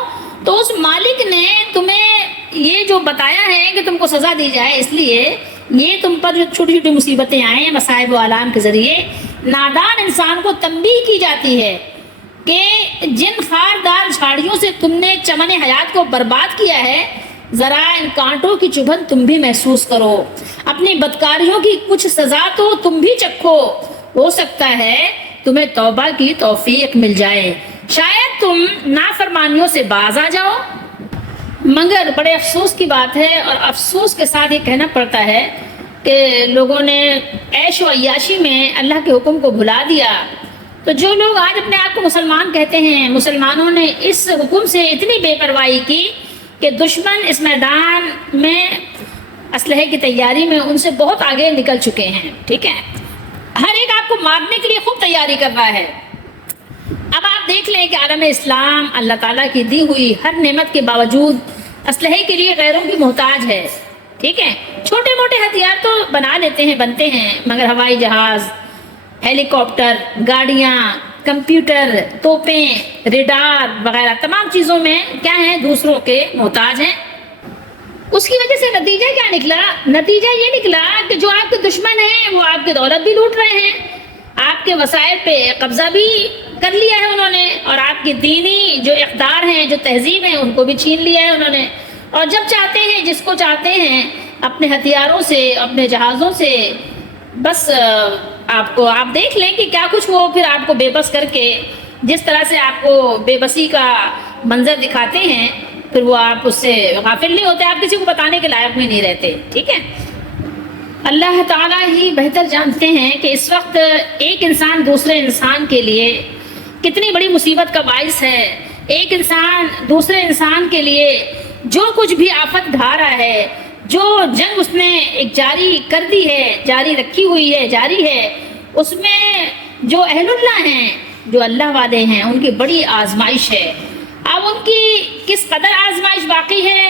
تو اس مالک نے تمہیں یہ جو بتایا ہے کہ تم کو سزا دی جائے، اس لیے یہ تم پر جو چھوٹی چھوٹی مصیبتیں آئیں ہیں مصائب و آلام کے ذریعے، نادان انسان کو تنبیہ کی جاتی ہے کہ جن خاردار جھاڑیوں سے تم نے چمن حیات کو برباد کیا ہے، ذرا ان کانٹوں کی چبھن تم بھی محسوس کرو، اپنی بدکاریوں کی کچھ سزا تو تم بھی چکھو، ہو سکتا ہے تمہیں توبہ کی توفیق مل جائے، شاید تم نافرمانیوں سے باز آ جاؤ۔ مگر بڑے افسوس کی بات ہے، اور افسوس کے ساتھ یہ کہنا پڑتا ہے کہ لوگوں نے عیش و عیاشی میں اللہ کے حکم کو بھلا دیا۔ تو جو لوگ آج اپنے آپ کو مسلمان کہتے ہیں، مسلمانوں نے اس حکم سے اتنی بے پرواہی کی کہ دشمن اس میدان میں اسلحے کی تیاری میں ان سے بہت آگے نکل چکے ہیں، ٹھیک ہے، ہر ایک آپ کو مارنے کے لیے خوب تیاری کر رہا ہے۔ اب آپ دیکھ لیں کہ عالم اسلام اللہ تعالیٰ کی دی ہوئی ہر نعمت کے باوجود اسلحے کے لیے غیروں کی محتاج ہے، ٹھیک ہے، چھوٹے موٹے ہتھیار تو بنا لیتے ہیں، بنتے ہیں، مگر ہوائی جہاز، ہیلی کاپٹر، گاڑیاں، کمپیوٹر، توپیں، ریڈار وغیرہ تمام چیزوں میں کیا ہیں، دوسروں کے محتاج ہیں۔ اس کی وجہ سے نتیجہ کیا نکلا؟ نتیجہ یہ نکلا کہ جو آپ کے دشمن ہیں وہ آپ کی دولت بھی لوٹ رہے ہیں، آپ کے وسائل پہ قبضہ بھی کر لیا ہے انہوں نے، اور آپ کی دینی جو اقدار ہیں، جو تہذیب ہیں، ان کو بھی چھین لیا ہے انہوں نے، اور جب چاہتے ہیں، جس کو چاہتے ہیں، اپنے ہتھیاروں سے، اپنے جہازوں سے، بس آپ دیکھ لیں کہ کیا کچھ وہ پھر آپ کو بے بس کر کے جس طرح سے آپ کو بے بسی کا منظر دکھاتے ہیں، پھر وہ آپ اس سے غافل نہیں ہوتے، آپ کسی کو بتانے کے لائق بھی نہیں رہتے، ٹھیک ہے۔ اللہ تعالیٰ ہی بہتر جانتے ہیں کہ اس وقت ایک انسان دوسرے انسان کے لیے کتنی بڑی مصیبت کا باعث ہے، ایک انسان دوسرے انسان کے لیے جو کچھ بھی آفت ڈھا رہا ہے، جو جنگ اس نے ایک جاری کر دی ہے، جاری رکھی ہوئی ہے، جاری ہے، اس میں جو اہل اللہ ہیں، جو اللہ والے ہیں، ان کی بڑی آزمائش ہے۔ اب ان کی کس قدر آزمائش باقی ہے،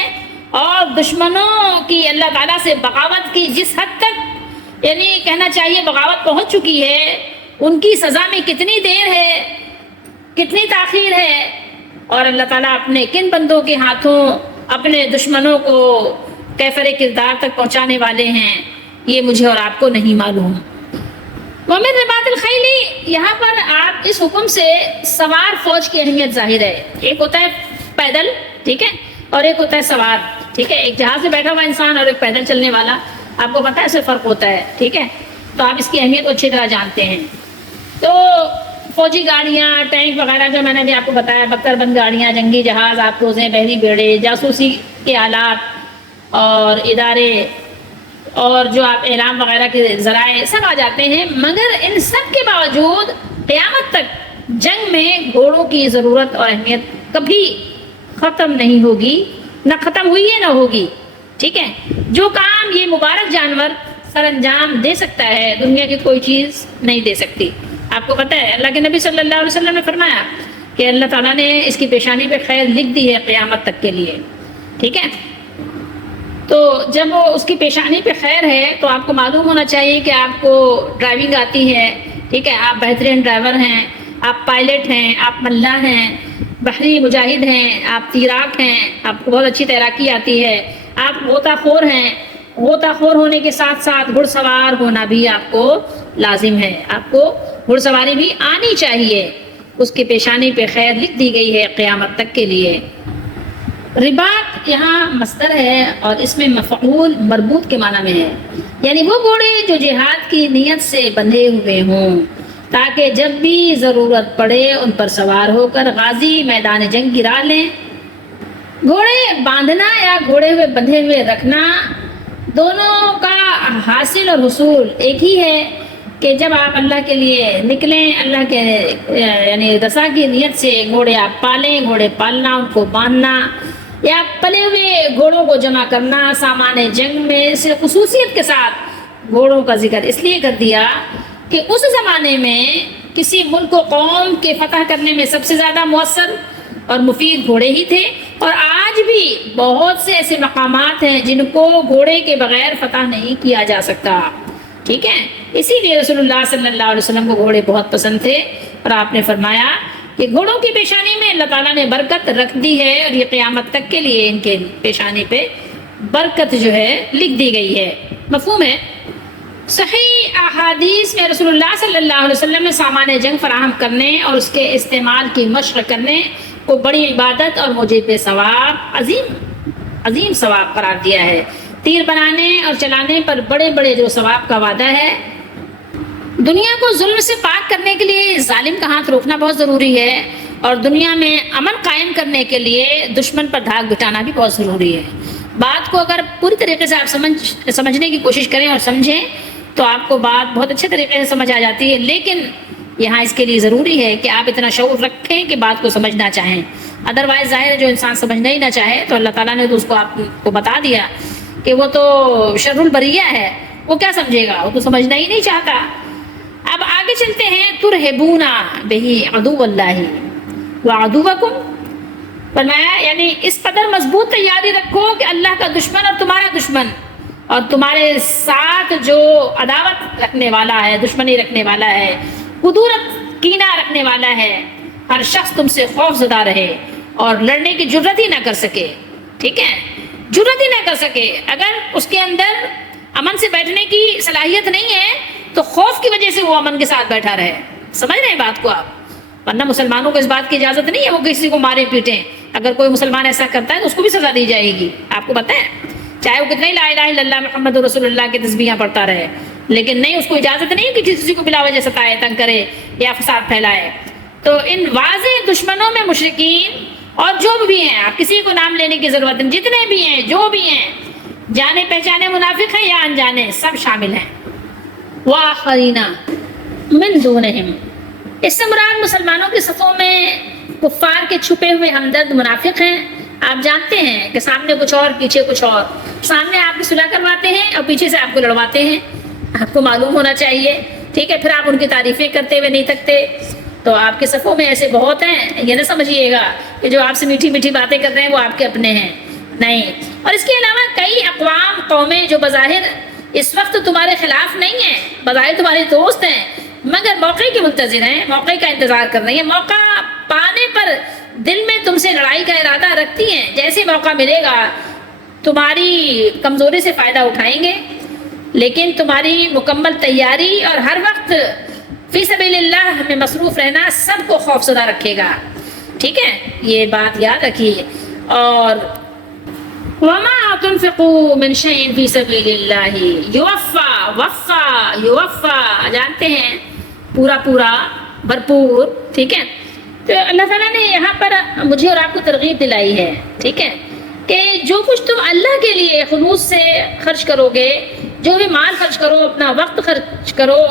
اور دشمنوں کی اللہ تعالیٰ سے بغاوت کی جس حد تک یعنی کہنا چاہیے بغاوت پہنچ چکی ہے، ان کی سزا میں کتنی دیر ہے، کتنی تاخیر ہے، اور اللہ تعالیٰ اپنے کن بندوں کے ہاتھوں اپنے دشمنوں کو کیفر کردار تک پہنچانے والے ہیں، یہ مجھے اور آپ کو نہیں معلوم۔ وَمِن رِبَاطِ الْخَيْلِ، یہاں پر آپ اس حکم سے سوار فوج کی اہمیت ظاہر ہے۔ ایک ہوتا ہے پیدل، ٹھیک ہے، اور ایک ہوتا ہے سوار، ٹھیک ہے، ایک جہاز میں بیٹھا ہوا انسان اور ایک پیدل چلنے والا، آپ کو پتہ ہے اس سے فرق ہوتا ہے، ٹھیک ہے، تو آپ اس کی اہمیت کو اچھی طرح جانتے ہیں۔ تو فوجی گاڑیاں، ٹینک وغیرہ جو میں نے بھی آپ کو بتایا، بختر بند گاڑیاں، جنگی جہاز، آبدوزیں، بحری بیڑے، جاسوسی کے آلات اور ادارے، اور جو آپ اعلام وغیرہ کے ذرائع سب آ جاتے ہیں، مگر ان سب کے باوجود قیامت تک جنگ میں گھوڑوں کی ضرورت اور اہمیت کبھی ختم نہیں ہوگی، نہ ختم ہوئی ہے نہ ہوگی، ٹھیک ہے۔ جو کام یہ مبارک جانور سر انجام دے سکتا ہے، دنیا کی کوئی چیز نہیں دے سکتی۔ آپ کو پتہ ہے اللہ کے نبی صلی اللہ علیہ وسلم نے فرمایا کہ اللہ تعالیٰ نے اس کی پیشانی پہ خیر لکھ دی ہے قیامت تک کے لیے، ٹھیک ہے۔ تو جب وہ اس کی پیشانی پہ خیر ہے تو آپ کو معلوم ہونا چاہیے کہ آپ کو ڈرائیونگ آتی ہے، ٹھیک ہے، آپ بہترین ڈرائیور ہیں، آپ پائلٹ ہیں، آپ ملاح ہیں، بحری مجاہد ہیں، آپ تیراک ہیں، آپ کو بہت اچھی تیراکی آتی ہے، آپ غوطہ خور ہیں، غوطہ خور ہونے کے ساتھ ساتھ گھڑ سوار ہونا بھی آپ کو لازم ہے، آپ کو گھڑ سواری بھی آنی چاہیے، اس کی پیشانی پہ خیر لکھ دی گئی ہے قیامت تک کے لیے۔ رباط یہاں مصدر ہے اور اس میں مفعول مربوط کے معنی میں ہے، یعنی وہ گھوڑے جو جہاد کی نیت سے بندھے ہوئے ہوں تاکہ جب بھی ضرورت پڑے ان پر سوار ہو کر غازی میدان جنگ گرا لیں۔ گھوڑے باندھنا یا گھوڑے ہوئے بندھے ہوئے رکھنا، دونوں کا حاصل اور حصول ایک ہی ہے کہ جب آپ اللہ کے لیے نکلیں، اللہ کے یعنی رضا کی نیت سے گھوڑے آپ پالیں، گھوڑے پالنا، ان کو باندھنا، یا پلے ہوئے گھوڑوں کو جمع کرنا سامان جنگ میں، اس خصوصیت کے ساتھ گھوڑوں کا ذکر اس لیے کر دیا کہ اس زمانے میں کسی ملک و قوم کے فتح کرنے میں سب سے زیادہ مؤثر اور مفید گھوڑے ہی تھے، اور آج بھی بہت سے ایسے مقامات ہیں جن کو گھوڑے کے بغیر فتح نہیں کیا جا سکتا، ٹھیک ہے۔ اسی لیے رسول اللہ صلی اللہ علیہ وسلم کو گھوڑے بہت پسند تھے، اور آپ نے فرمایا کہ گھوڑوں کی پیشانی میں اللہ تعالیٰ نے برکت رکھ دی ہے، اور یہ قیامت تک کے لیے ان کے پیشانی پہ برکت جو ہے لکھ دی گئی ہے۔ مفہوم ہے؟ صحیح احادیث میں رسول اللہ صلی اللہ علیہ وسلم نے سامان جنگ فراہم کرنے اور اس کے استعمال کی مشق کرنے کو بڑی عبادت اور موجب ثواب عظیم ثواب قرار دیا ہے۔ تیر بنانے اور چلانے پر بڑے بڑے جو ثواب کا وعدہ ہے۔ دنیا کو ظلم سے پاک کرنے کے لیے ظالم کا ہاتھ روکنا بہت ضروری ہے، اور دنیا میں امن قائم کرنے کے لیے دشمن پر دھاک بٹھانا بھی بہت ضروری ہے۔ بات کو اگر پوری طریقے سے آپ سمجھنے کی کوشش کریں اور سمجھیں تو آپ کو بات بہت اچھے طریقے سے سمجھ آ جاتی ہے، لیکن یہاں اس کے لیے ضروری ہے کہ آپ اتنا شعور رکھیں کہ بات کو سمجھنا چاہیں۔ ادروائز ظاہر ہے جو انسان سمجھنا ہی نہ چاہے تو اللہ تعالیٰ نے تو اس کو آپ کو بتا دیا کہ وہ تو شر البریہ ہے، وہ کیا سمجھے گا، وہ تو سمجھنا ہی نہیں چاہتا۔ اب آگے چلتے ہیں، ترہبون بہ عدو اللہ وعدوکم، فرمایا یعنی اس قدر مضبوط تیاری رکھو کہ اللہ کا دشمن اور تمہارا دشمن اور تمہارے ساتھ جو عداوت رکھنے والا ہے، دشمنی رکھنے والا ہے، قدورت کینہ رکھنے والا ہے، ہر شخص تم سے خوف زدہ رہے اور لڑنے کی جرت ہی نہ کر سکے۔ ٹھیک ہے، جرت ہی نہ کر سکے۔ اگر اس کے اندر امن سے بیٹھنے کی صلاحیت نہیں ہے تو خوف کی وجہ سے وہ امن کے ساتھ بیٹھا رہے۔ سمجھ رہے ہیں بات کو آپ؟ ورنہ مسلمانوں کو اس بات کی اجازت نہیں ہے وہ کسی کو مارے پیٹیں۔ اگر کوئی مسلمان ایسا کرتا ہے تو اس کو بھی سزا دی جائے گی، آپ کو پتہ ہے، چاہے وہ کتنے لا الہ الا اللہ محمد رسول اللہ کے تسبیحاں پڑھتا رہے، لیکن نہیں، اس کو اجازت نہیں ہے کہ کسی کو بلا وجہ ستائے، تنگ کرے یا فساد پھیلائے۔ تو ان واضح دشمنوں میں مشرکین اور جو بھی ہیں، آپ کسی کو نام لینے کی ضرورت نہیں، جتنے بھی ہیں، جو بھی ہیں، جانے پہچانے منافق ہیں یا انجانے، سب شامل ہیں۔ وآخرین من دونہم، اس سے مراد مسلمانوں کے صفوں میں کفار کے چھپے ہوئے ہمدرد منافق ہیں۔ آپ جانتے ہیں کہ سامنے کچھ اور پیچھے کچھ اور، سامنے آپ کی صلح کرواتے ہیں اور پیچھے سے آپ کو لڑواتے ہیں، آپ کو معلوم ہونا چاہیے۔ ٹھیک ہے، پھر آپ ان کی تعریفیں کرتے ہوئے نہیں تھکتے۔ تو آپ کے صفوں میں ایسے بہت ہیں، یہ نہ سمجھیے گا کہ جو آپ سے میٹھی میٹھی باتیں کر رہے ہیں وہ آپ کے اپنے ہیں، نہیں۔ اور اس کے علاوہ کئی اقوام، قومیں جو بظاہر اس وقت تمہارے خلاف نہیں ہیں، بظاہر تمہارے دوست ہیں، مگر موقع کے منتظر ہیں، موقع کا انتظار کر رہی ہیں، موقع پانے پر دل میں تم سے لڑائی کا ارادہ رکھتی ہیں، جیسے موقع ملے گا تمہاری کمزوری سے فائدہ اٹھائیں گے، لیکن تمہاری مکمل تیاری اور ہر وقت فی سبیل اللہ میں مصروف رہنا سب کو خوفزدہ رکھے گا۔ ٹھیک ہے، یہ بات یاد رکھیے۔ اور وَمَا تُنْفِقُوا مِنْ شَيْءٍ فِي سَبِيلِ اللَّهِ یوفا، جانتے ہیں پورا بھرپور۔ ٹھیک ہے، تو اللہ تعالیٰ نے یہاں پر مجھے اور آپ کو ترغیب دلائی ہے، ٹھیک ہے، کہ جو کچھ تم اللہ کے لیے خلوص سے خرچ کرو گے، جو بھی مال خرچ کرو، اپنا وقت خرچ کرو،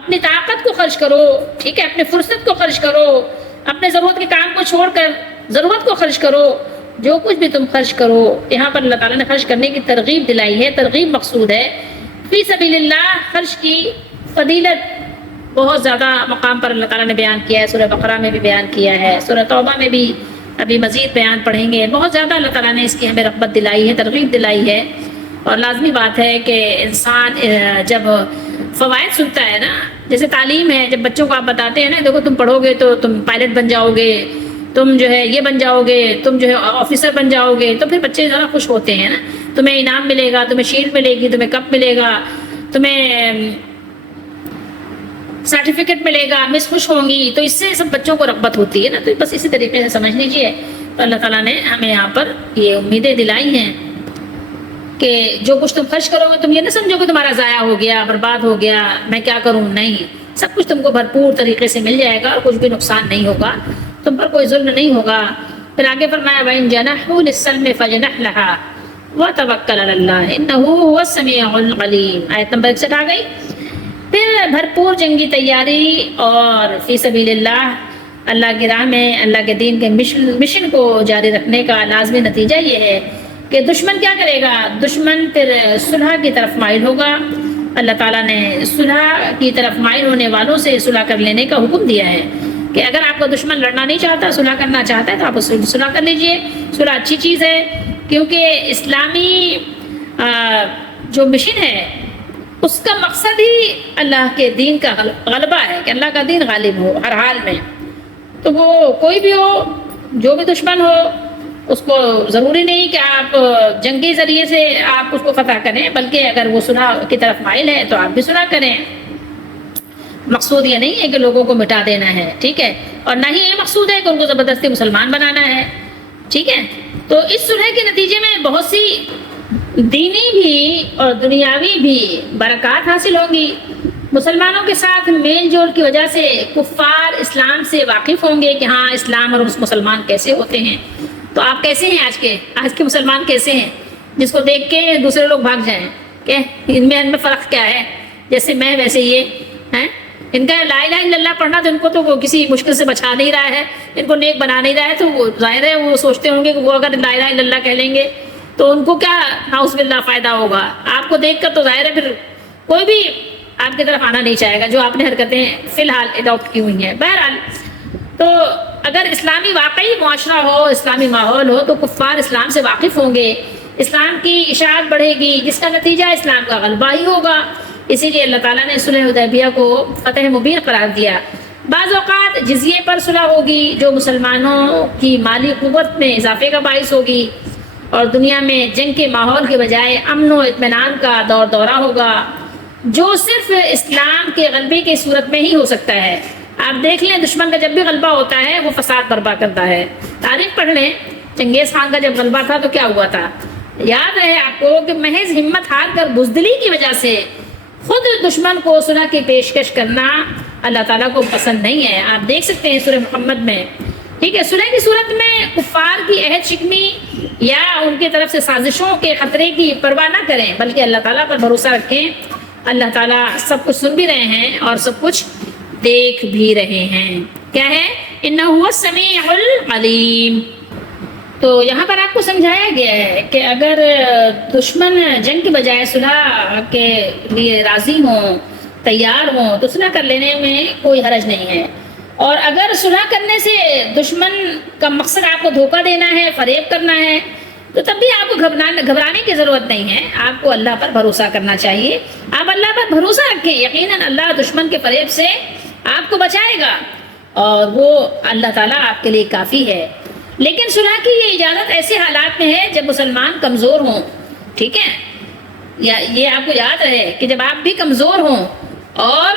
اپنی طاقت کو خرچ کرو، ٹھیک ہے، اپنے فرصت کو خرچ کرو، اپنے ضرورت کے کام کو چھوڑ کر ضرورت کو خرچ کرو، جو کچھ بھی تم خرچ کرو، یہاں پر اللہ تعالیٰ نے خرچ کرنے کی ترغیب دلائی ہے۔ ترغیب مقصود ہے، فی سبیل اللہ خرچ کی فضیلت بہت زیادہ مقام پر اللہ تعالیٰ نے بیان کیا ہے، سورہ بقرہ میں بھی بیان کیا ہے، سورہ توبہ میں بھی ابھی مزید بیان پڑھیں گے۔ بہت زیادہ اللہ تعالیٰ نے اس کی ہمیں رغبت دلائی ہے، ترغیب دلائی ہے، اور لازمی بات ہے کہ انسان جب فوائد سنتا ہے نا، جیسے تعلیم ہے، جب بچوں کو آپ بتاتے ہیں نا، دیکھو تم پڑھو گے تو تم پائلٹ بن جاؤ گے، تم جو ہے یہ بن جاؤ گے، تم جو ہے آفیسر بن جاؤ گے، تو پھر بچے ذرا خوش ہوتے ہیں نا، تمہیں انعام ملے گا، تمہیں شیلڈ ملے گی، تمہیں کپ ملے گا، تمہیں سرٹیفکیٹ ملے گا، مس خوش ہوں گی، تو اس سے سب بچوں کو رغبت ہوتی ہے نا۔ تو بس اسی طریقے سے سمجھ لیجیے، تو اللہ تعالیٰ نے ہمیں یہاں پر یہ امیدیں دلائی ہیں کہ جو کچھ تم خرچ کرو گے، تم یہ نہ سمجھو کہ تمہارا ضائع ہو گیا، برباد ہو گیا، میں کیا کروں، نہیں، سب کچھ تم کو بھرپور طریقے سے مل جائے گا اور کچھ بھی نقصان نہیں ہوگا، تم پر کوئی ظلم نہیں ہوگا۔ پھر آگے فرمایا وَإِن جَنَحُوا لِلسَّلْمِ فَجْنَحْ لَهَا وَتَوَكَّلْ عَلَى اللَّهِ إِنَّهُ هُوَ السَّمِيعُ الْعَلِيمُ۔ آیت نمبر 61 آ گئی۔ پھر بھرپور جنگی تیاری اور فی سبیل اللہ، اللہ کی راہ میں اللہ کے دین کے مشن کو جاری رکھنے کا لازمی نتیجہ یہ ہے کہ دشمن کیا کرے گا، دشمن پھر صلح کی طرف مائل ہوگا۔ اللہ تعالیٰ نے صلح کی طرف مائل ہونے والوں سے صلح کر لینے کا حکم دیا ہے کہ اگر آپ کا دشمن لڑنا نہیں چاہتا، صلح کرنا چاہتا ہے تو آپ اس سے صلح کر لیجئے۔ صلح اچھی چیز ہے، کیونکہ اسلامی جو مشن ہے اس کا مقصد ہی اللہ کے دین کا غلبہ ہے، کہ اللہ کا دین غالب ہو ہر حال میں۔ تو وہ کوئی بھی ہو، جو بھی دشمن ہو، اس کو ضروری نہیں کہ آپ جنگی ذریعے سے آپ اس کو فتح کریں، بلکہ اگر وہ صلح کی طرف مائل ہے تو آپ بھی صلح کریں۔ مقصود یہ نہیں ہے کہ لوگوں کو مٹا دینا ہے، ٹھیک ہے، اور نہ ہی یہ مقصود ہے کہ ان کو زبردستی مسلمان بنانا ہے، ٹھیک ہے۔ تو اس صلح کے نتیجے میں بہت سی دینی بھی اور دنیاوی بھی برکات حاصل ہوں گی۔ مسلمانوں کے ساتھ میل جول کی وجہ سے کفار اسلام سے واقف ہوں گے کہ ہاں اسلام اور مسلمان کیسے ہوتے ہیں۔ تو آپ کیسے ہیں آج کے مسلمان کیسے ہیں، جس کو دیکھ کے دوسرے لوگ بھاگ جائیں کہ ان میں فرق کیا ہے، جیسے میں ویسے یہ ہیں۔ ان کا لا الہ الا اللہ پڑھنا تو ان کو تو وہ کسی مشکل سے بچا نہیں رہا ہے، ان کو نیک بنا نہیں رہا ہے، تو وہ ظاہر ہے وہ سوچتے ہوں گے کہ وہ اگر لا الہ الا اللہ کہہ لیں گے تو ان کو کیا نعوذ باللہ فائدہ ہوگا۔ آپ کو دیکھ کر تو ظاہر ہے پھر کوئی بھی آپ کی طرف آنا نہیں چاہے گا، جو آپ نے حرکتیں فی الحال اڈاپٹ کی ہوئی ہیں۔ بہرحال تو اگر اسلامی واقعی معاشرہ ہو، اسلامی ماحول ہو، تو کفار اسلام سے واقف ہوں گے، اسلام کی اشاعت بڑھے گی، جس کا نتیجہ اسلام کا غلبہ ہی ہوگا۔ اسی لیے اللہ تعالیٰ نے صلح حدیبیہ کو فتح مبین قرار دیا۔ بعض اوقات جزیے پر صلح ہوگی جو مسلمانوں کی مالی قوت میں اضافے کا باعث ہوگی، اور دنیا میں جنگ کے ماحول کے بجائے امن و اطمینان کا دورہ ہوگا، جو صرف اسلام کے غلبے کی صورت میں ہی ہو سکتا ہے۔ آپ دیکھ لیں دشمن کا جب بھی غلبہ ہوتا ہے وہ فساد برپا کرتا ہے۔ تاریخ پڑھ لیں، چنگیز خان کا جب غلبہ تھا تو کیا ہوا تھا، یاد رہے آپ کو کہ محض ہمت ہار کر بزدلی کی وجہ سے خود دشمن کو صلح کی پیشکش کرنا اللہ تعالیٰ کو پسند نہیں ہے۔ آپ دیکھ سکتے ہیں سورہ محمد میں، ٹھیک ہے، صلح کی صورت میں کفار کی عہد شکنی یا ان کی طرف سے سازشوں کے خطرے کی پرواہ نہ کریں، بلکہ اللہ تعالیٰ پر بھروسہ رکھیں۔ اللہ تعالیٰ سب کچھ سن بھی رہے ہیں اور سب کچھ دیکھ بھی رہے ہیں۔ کیا ہے؟ انہ هو السمیع العلیم۔ تو یہاں پر آپ کو سمجھایا گیا ہے کہ اگر دشمن جنگ کے بجائے صلح کے لیے راضی ہوں، تیار ہوں، تو صلح کر لینے میں کوئی حرج نہیں ہے۔ اور اگر صلح کرنے سے دشمن کا مقصد آپ کو دھوکہ دینا ہے، فریب کرنا ہے، تو تب بھی آپ کو گھبرانے کی ضرورت نہیں ہے۔ آپ کو اللہ پر بھروسہ کرنا چاہیے۔ آپ اللہ پر بھروسہ رکھیں، یقیناً اللہ دشمن کے فریب سے آپ کو بچائے گا، اور وہ اللہ تعالیٰ آپ کے لیے کافی ہے۔ لیکن صلح کی یہ اجازت ایسے حالات میں ہے جب مسلمان کمزور ہوں، ٹھیک ہے، یہ آپ کو یاد رہے کہ جب آپ بھی کمزور ہوں اور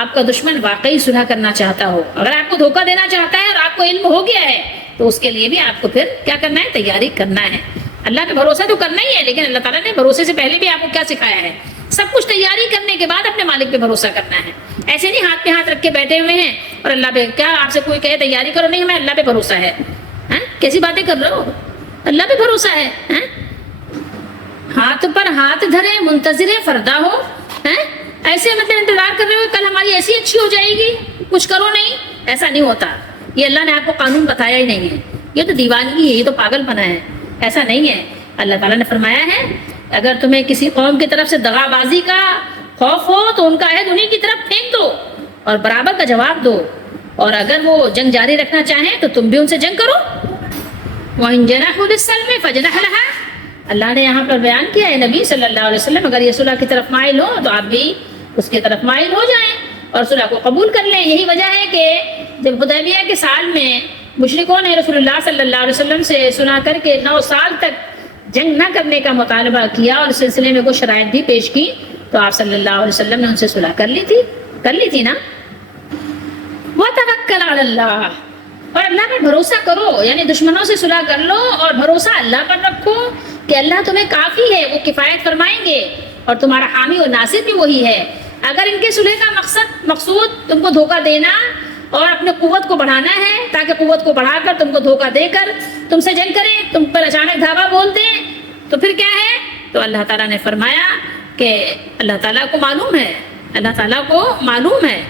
آپ کا دشمن واقعی صلح کرنا چاہتا ہو، اگر آپ کو دھوکہ دینا چاہتا ہے اور آپ کو علم ہو گیا ہے، تو اس کے لیے بھی آپ کو پھر کیا کرنا ہے، تیاری کرنا ہے۔ اللہ پہ بھروسہ تو کرنا ہی ہے، لیکن اللہ تعالیٰ نے بھروسے سے پہلے بھی آپ کو کیا سکھایا ہے، سب کچھ تیاری کرنے کے بعد اپنے مالک پہ بھروسہ کرنا ہے۔ ایسے نہیں ہاتھ پہ ہاتھ رکھ کے بیٹھے ہوئے ہیں اور اللہ پہ، کیا آپ سے کوئی کہے تیاری کرو، نہیں ہمیں اللہ پہ بھروسہ ہے، کیسی باتیں کر رہے ہو، اللہ پہ بھروسہ ہے، ہاتھ پر ہاتھ دھرے منتظر فردا ہو، ایسے مطلب انتظار کر رہے ہو کل ہماری ایسی اچھی ہو جائے گی، کچھ کرو نہیں، ایسا نہیں ہوتا۔ یہ اللہ نے آپ کو قانون بتایا ہی نہیں ہے، یہ تو دیوانگی ہے، یہ تو پاگل پنا ہے، ایسا نہیں ہے۔ اللہ تعالیٰ نے فرمایا ہے اگر تمہیں کسی قوم کی طرف سے دغا بازی کا خوف ہو تو ان کا عہد انہیں کی طرف پھینک دو اور برابر کا جواب دو، اور اگر وہ جنگ جاری رکھنا چاہیں تو تم بھی ان سے جنگ کرو۔ وَإِن جَنَحُوا لِلسَّلْمِ فَاجْنَحْ لَهَا، اللہ نے یہاں پر بیان کیا ہے نبی صلی اللہ علیہ وسلم اگر یہ صلح کی طرف مائل ہو تو آپ بھی اس کی طرف مائل ہو جائیں اور صلح کو قبول کر لیں۔ یہی وجہ ہے کہ جب حدیبیہ کے سال میں مشرکوں نے رسول اللہ صلی اللہ علیہ وسلم سے سنا کر کے 9 سال تک جنگ نہ کرنے کا مطالبہ کیا اور اس سلسلے میں کوئی شرائط بھی پیش کی، تو آپ صلی اللہ علیہ وسلم نے ان سے صلح کر لی تھی نا۔ وَتَوَكَّلْ عَلَى اللَّهِ، اور اللہ پر بھروسہ کرو، یعنی دشمنوں سے صلح کر لو اور بھروسہ اللہ پر رکھو کہ اللہ تمہیں کافی ہے، وہ کفایت فرمائیں گے اور تمہارا حامی اور ناصر بھی وہی ہے۔ اگر ان کے صلح کا مقصود تم کو دھوکہ دینا اور اپنے قوت کو بڑھانا ہے تاکہ قوت کو بڑھا کر تم کو دھوکہ دے کر تم سے جنگ کریں، تم پر اچانک دھاوا بول دیں، تو پھر کیا ہے؟ تو اللہ تعالیٰ نے فرمایا کہ اللہ تعالیٰ کو معلوم ہے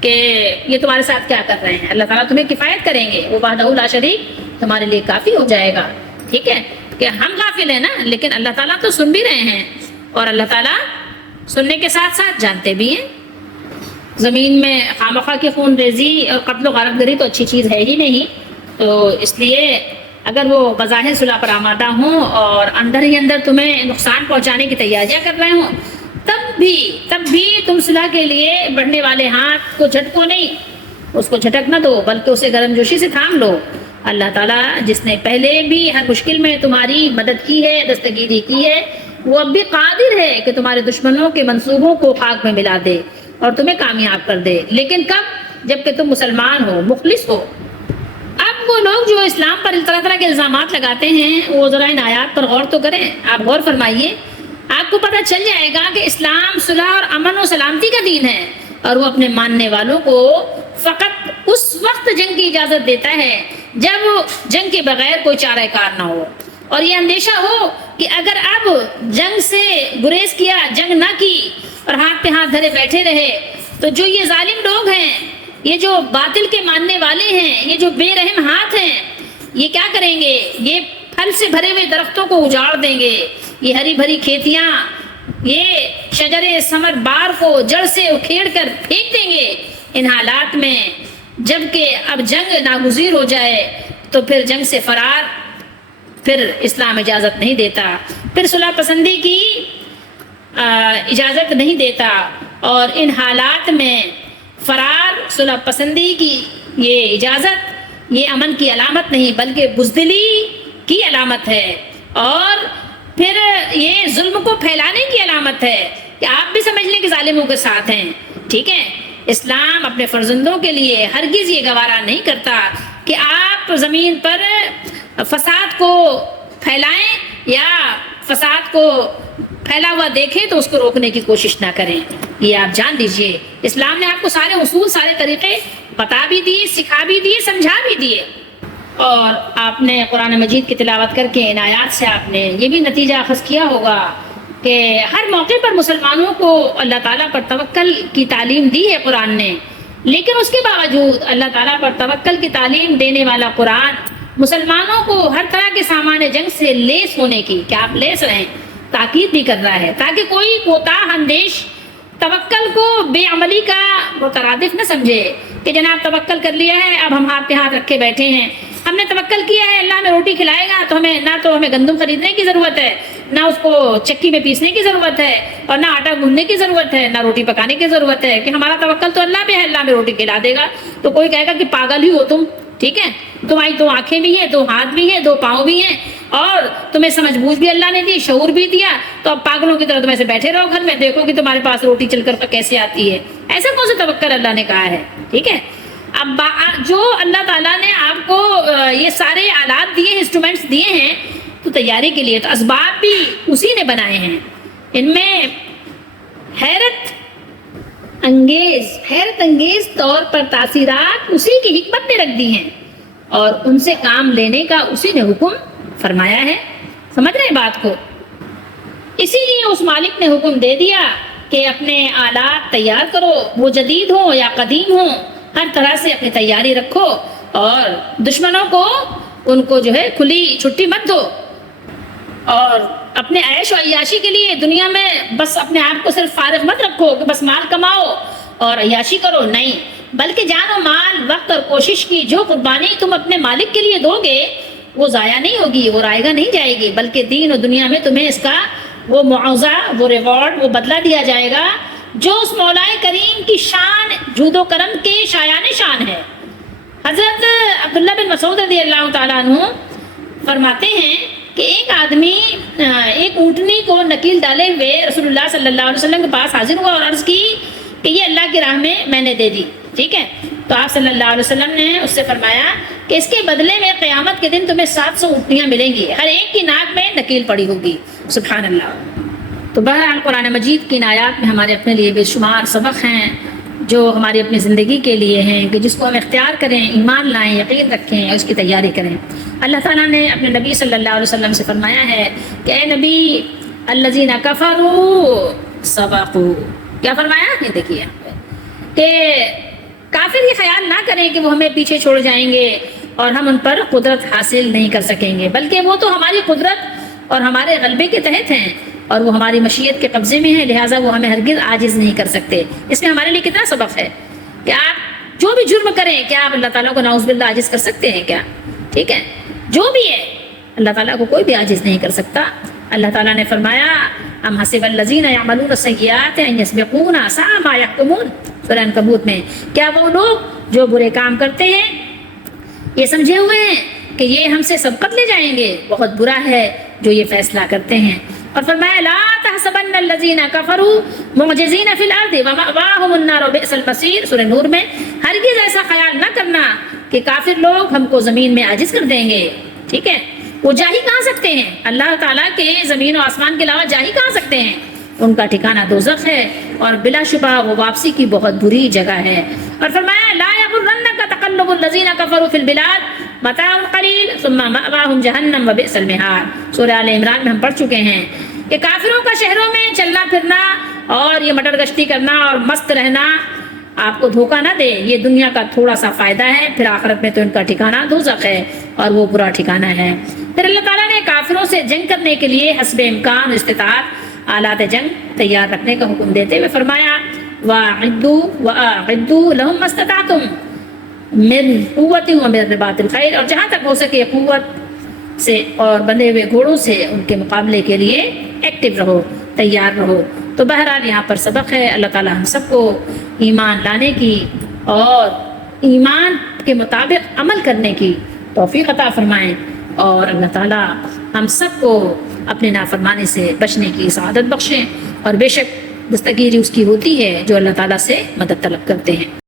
کہ یہ تمہارے ساتھ کیا کر رہے ہیں، اللہ تعالیٰ تمہیں کفایت کریں گے، وہ وحدہ لا شریک تمہارے لیے کافی ہو جائے گا۔ ٹھیک ہے کہ ہم غافل ہیں نا، لیکن اللہ تعالیٰ تو سن بھی رہے ہیں، اور اللہ تعالیٰ سننے کے ساتھ ساتھ جانتے بھی ہیں۔ زمین میں خامخواہ کی خون ریزی اور قتل و غارت گری تو اچھی چیز ہے ہی نہیں، تو اس لیے اگر وہ بظاہر صلح پر آمادہ ہوں اور اندر ہی اندر تمہیں نقصان پہنچانے کی تیاریاں کر رہے ہوں، تب بھی تم صلح کے لیے بڑھنے والے ہاتھ کو جھٹکو نہیں، اس کو جھٹک نہ دو، بلکہ اسے گرم جوشی سے تھام لو اللہ تعالیٰ جس نے پہلے بھی ہر مشکل میں تمہاری مدد کی ہے، دستگیری کی ہے، وہ اب بھی قادر ہے کہ تمہارے دشمنوں کے منصوبوں کو خاک میں ملا دے اور تمہیں کامیاب کر دے، لیکن کب؟ جب کہ تم مسلمان ہو، مخلص ہو۔ اب وہ لوگ جو اسلام پر طرح طرح کے الزامات لگاتے ہیں، وہ ذرا ان آیات پر غور تو کریں۔ آپ غور فرمائیے، آپ کو پتہ چل جائے گا کہ اسلام صلح اور امن و سلامتی کا دین ہے، اور وہ اپنے ماننے والوں کو فقط اس وقت جنگ کی اجازت دیتا ہے جب جنگ کے بغیر کوئی چارہ کار نہ ہو، اور یہ اندیشہ ہو کہ اگر اب جنگ سے گریز کیا، جنگ نہ کی اور ہاتھ پہ ہاتھ دھرے بیٹھے رہے، تو جو یہ ظالم لوگ ہیں، یہ جو باطل کے ماننے والے ہیں، یہ جو بے رحم ہاتھ ہیں، یہ کیا کریں گے؟ یہ پھل سے بھرے ہوئے درختوں کو اجاڑ دیں گے، یہ ہری بھری کھیتیاں، یہ شجر ثمر بار کو جڑ سے اکھیڑ کر پھینک دیں گے۔ ان حالات میں جب کہ اب جنگ ناگزیر ہو جائے تو پھر جنگ سے فرار پھر اسلام اجازت نہیں دیتا، پھر صلح پسندی کی اجازت نہیں دیتا، اور ان حالات میں فرار، صلح پسندی کی یہ اجازت، یہ امن کی علامت نہیں بلکہ بزدلی کی علامت ہے، اور پھر یہ ظلم کو پھیلانے کی علامت ہے کہ آپ بھی سمجھ لیں کہ ظالموں کے ساتھ ہیں۔ ٹھیک ہے، اسلام اپنے فرزندوں کے لیے ہرگز یہ گوارا نہیں کرتا کہ آپ زمین پر فساد کو پھیلائیں یا فساد کو پھیلا ہوا دیکھیں تو اس کو روکنے کی کوشش نہ کریں۔ یہ آپ جان لیجئے، اسلام نے آپ کو سارے اصول، سارے طریقے بتا بھی دیے، سکھا بھی دیے، سمجھا بھی دیے، اور آپ نے قرآن مجید کی تلاوت کر کے ان آیات سے آپ نے یہ بھی نتیجہ اخذ کیا ہوگا کہ ہر موقع پر مسلمانوں کو اللہ تعالیٰ پر توکل کی تعلیم دی ہے قرآن نے، لیکن اس کے باوجود اللہ تعالیٰ پر توکل کی تعلیم دینے والا قرآن مسلمانوں کو ہر طرح کے سامان جنگ سے لیس ہونے کی، کہ آپ لیس رہیں، تاکید بھی کر رہا ہے، تاکہ کوئی کوتاہ اندیش توکل کو بے عملی کا مترادف نہ سمجھے کہ جناب توکل کر لیا ہے، اب ہم ہاتھ پہ ہاتھ رکھے بیٹھے ہیں، ہم نے توکل کیا ہے اللہ ہمیں روٹی کھلائے گا، تو ہمیں گندم خریدنے کی ضرورت ہے، نہ اس کو چکی میں پیسنے کی ضرورت ہے، اور نہ آٹا گوندنے کی ضرورت ہے، نہ روٹی پکانے کی ضرورت ہے، کہ ہمارا توکل تو اللہ پہ ہے، اللہ ہمیں روٹی کھلا دے گا۔ تو کوئی کہے گا کہ پاگل ہی ہو تم، ٹھیک ہے، تمہاری دو آنکھیں بھی ہیں، دو ہاتھ بھی ہیں، دو پاؤں بھی ہیں، اور تمہیں سمجھ بوجھ بھی اللہ نے دی، شعور بھی دیا، تو اب پاگلوں کی طرح تم ایسے بیٹھے رہو گھر میں، دیکھو کہ تمہارے پاس روٹی چل کر کیسے آتی ہے۔ ایسا کون سا توکل اللہ نے کہا ہے؟ ٹھیک ہے، اب جو اللہ تعالیٰ نے آپ کو یہ سارے آلات دیے، انسٹرومنٹس دیے ہیں، تو تیاری کے لیے تو اسباب بھی اسی نے بنائے ہیں، ان میں حیرت انگیز طور پر تاثیرات اسی کی حکمت نے رکھ دی ہیں، اور ان سے کام لینے کا اسی نے حکم فرمایا ہے۔ سمجھ رہے ہیں بات کو؟ اسی لیے اس مالک نے حکم دے دیا کہ اپنے آلات تیار کرو، وہ جدید ہوں یا قدیم ہوں، ہر طرح سے اپنی تیاری رکھو، اور دشمنوں کو ان کو جو ہے کھلی چھٹی مت دو، اور اپنے عیش و عیاشی کے لیے دنیا میں بس اپنے آپ کو صرف فارغ مت رکھو کہ بس مال کماؤ اور عیاشی کرو، نہیں، بلکہ جان و مال، وقت اور کوشش کی جو قربانی تم اپنے مالک کے لیے دو گے وہ ضائع نہیں ہوگی، وہ رائگاں نہیں جائے گی، بلکہ دین و دنیا میں تمہیں اس کا وہ معاوضہ، وہ ریوارڈ، وہ بدلہ دیا جائے گا جو اس مولا کریم کی شان، جود و کرم کے شایان شان ہے۔ حضرت عبداللہ بن مسعود رضی اللہ تعالیٰ عنہ فرماتے ہیں کہ ایک آدمی ایک اونٹنی کو نکیل ڈالے ہوئے رسول اللہ صلی اللہ علیہ وسلم کے پاس حاضر ہوا اور عرض کی کہ یہ اللہ کی راہ میں نے دے دی، ٹھیک ہے، تو آپ صلی اللہ علیہ وسلم نے اس سے فرمایا کہ اس کے بدلے میں قیامت کے دن تمہیں 700 اونٹنیاں ملیں گی، ہر ایک کی ناک میں نکیل پڑی ہوگی۔ سبحان اللہ۔ تو بہرحال قرآن مجید کی ان آیات میں ہمارے اپنے لیے بے شمار سبق ہیں جو ہماری اپنی زندگی کے لیے ہیں، کہ جس کو ہم اختیار کریں، ایمان لائیں، یقین رکھیں اور اس کی تیاری کریں۔ اللہ تعالیٰ نے اپنے نبی صلی اللہ علیہ وسلم سے فرمایا ہے کہ اے نبی، الذین کفروا سبقوا، کیا فرمایا؟ یہ دیکھیے کہ کافر یہ خیال نہ کریں کہ وہ ہمیں پیچھے چھوڑ جائیں گے اور ہم ان پر قدرت حاصل نہیں کر سکیں گے، بلکہ وہ تو ہماری قدرت اور ہمارے غلبے کے تحت ہیں اور وہ ہماری مشیت کے قبضے میں ہیں، لہٰذا وہ ہمیں ہرگز عاجز نہیں کر سکتے۔ اس میں ہمارے لیے کتنا سبق ہے کہ آپ جو بھی جرم کریں، کیا آپ اللہ تعالیٰ کو نعوذ باللہ عاجز کر سکتے ہیں کیا؟ ٹھیک ہے، جو بھی ہے اللہ تعالیٰ کو کوئی بھی عاجز نہیں کر سکتا۔ اللہ تعالیٰ نے فرمایا ام حسب الذین یعملون السیئات ان یسبقونا ساء ما یحکمون، سورہ عنکبوت میں، کیا وہ لوگ جو برے کام کرتے ہیں یہ سمجھے ہوئے ہیں کہ یہ ہم سے سبقت لے جائیں گے، بہت برا ہے جو یہ فیصلہ کرتے ہیں۔ اور فرمایا لا تحسبن الذین کفروا معجزین فی الارض ومأواہم النار وبئس المصیر، سورہ نور میں، ہرگز ایسا خیال نہ کرنا کہ کافر لوگ ہم کو زمین میں عاجز کر دیں گے، ٹھیک ہے، وہ جا ہی کہاں سکتے ہیں، اللہ تعالیٰ کے زمین و آسمان کے علاوہ جا ہی کہاں سکتے ہیں، ان کا ٹھکانہ دوزخ ہے اور بلا شبہ وہ واپسی کی بہت بری جگہ ہے۔ اور فرمایا لا یغرنک تقلب الذین کفروا فی البلاد متاع قلیل ثم مأواہم جہنم وبئس المہاد، سورہ آل عمران میں ہم پڑھ چکے ہیں کہ کافروں کا شہروں میں چلنا پھرنا اور یہ مٹر گشتی کرنا اور مست رہنا آپ کو دھوکہ نہ دے، یہ دنیا کا تھوڑا سا فائدہ ہے، پھر آخرت میں تو ان کا ٹھکانہ دوزخ ہے اور وہ برا ٹھکانہ ہے۔ پھر اللہ تعالیٰ نے کافروں سے جنگ کرنے کے لیے حسب امکان استطاعت آلات جنگ تیار رکھنے کا حکم دیتے ہوئے فرمایا وَأَعِدُّوا لَهُمْ مَا اسْتَطَعْتُم مِّن قُوَّةٍ وَمِن رِّبَاطِ الْخَيْلِ، اور جہاں تک ہو سکے قوت سے اور بندھے ہوئے گھوڑوں سے ان کے مقابلے کے لیے ایکٹیو رہو، تیار رہو۔ تو بہرحال یہاں پر سبق ہے، اللہ تعالیٰ ہم سب کو ایمان لانے کی اور ایمان کے مطابق عمل کرنے کی توفیق عطا فرمائیں، اور اللہ تعالیٰ ہم سب کو اپنے نافرمانی سے بچنے کی سعادت بخشیں، اور بے شک دستگیری اس کی ہوتی ہے جو اللہ تعالیٰ سے مدد طلب کرتے ہیں۔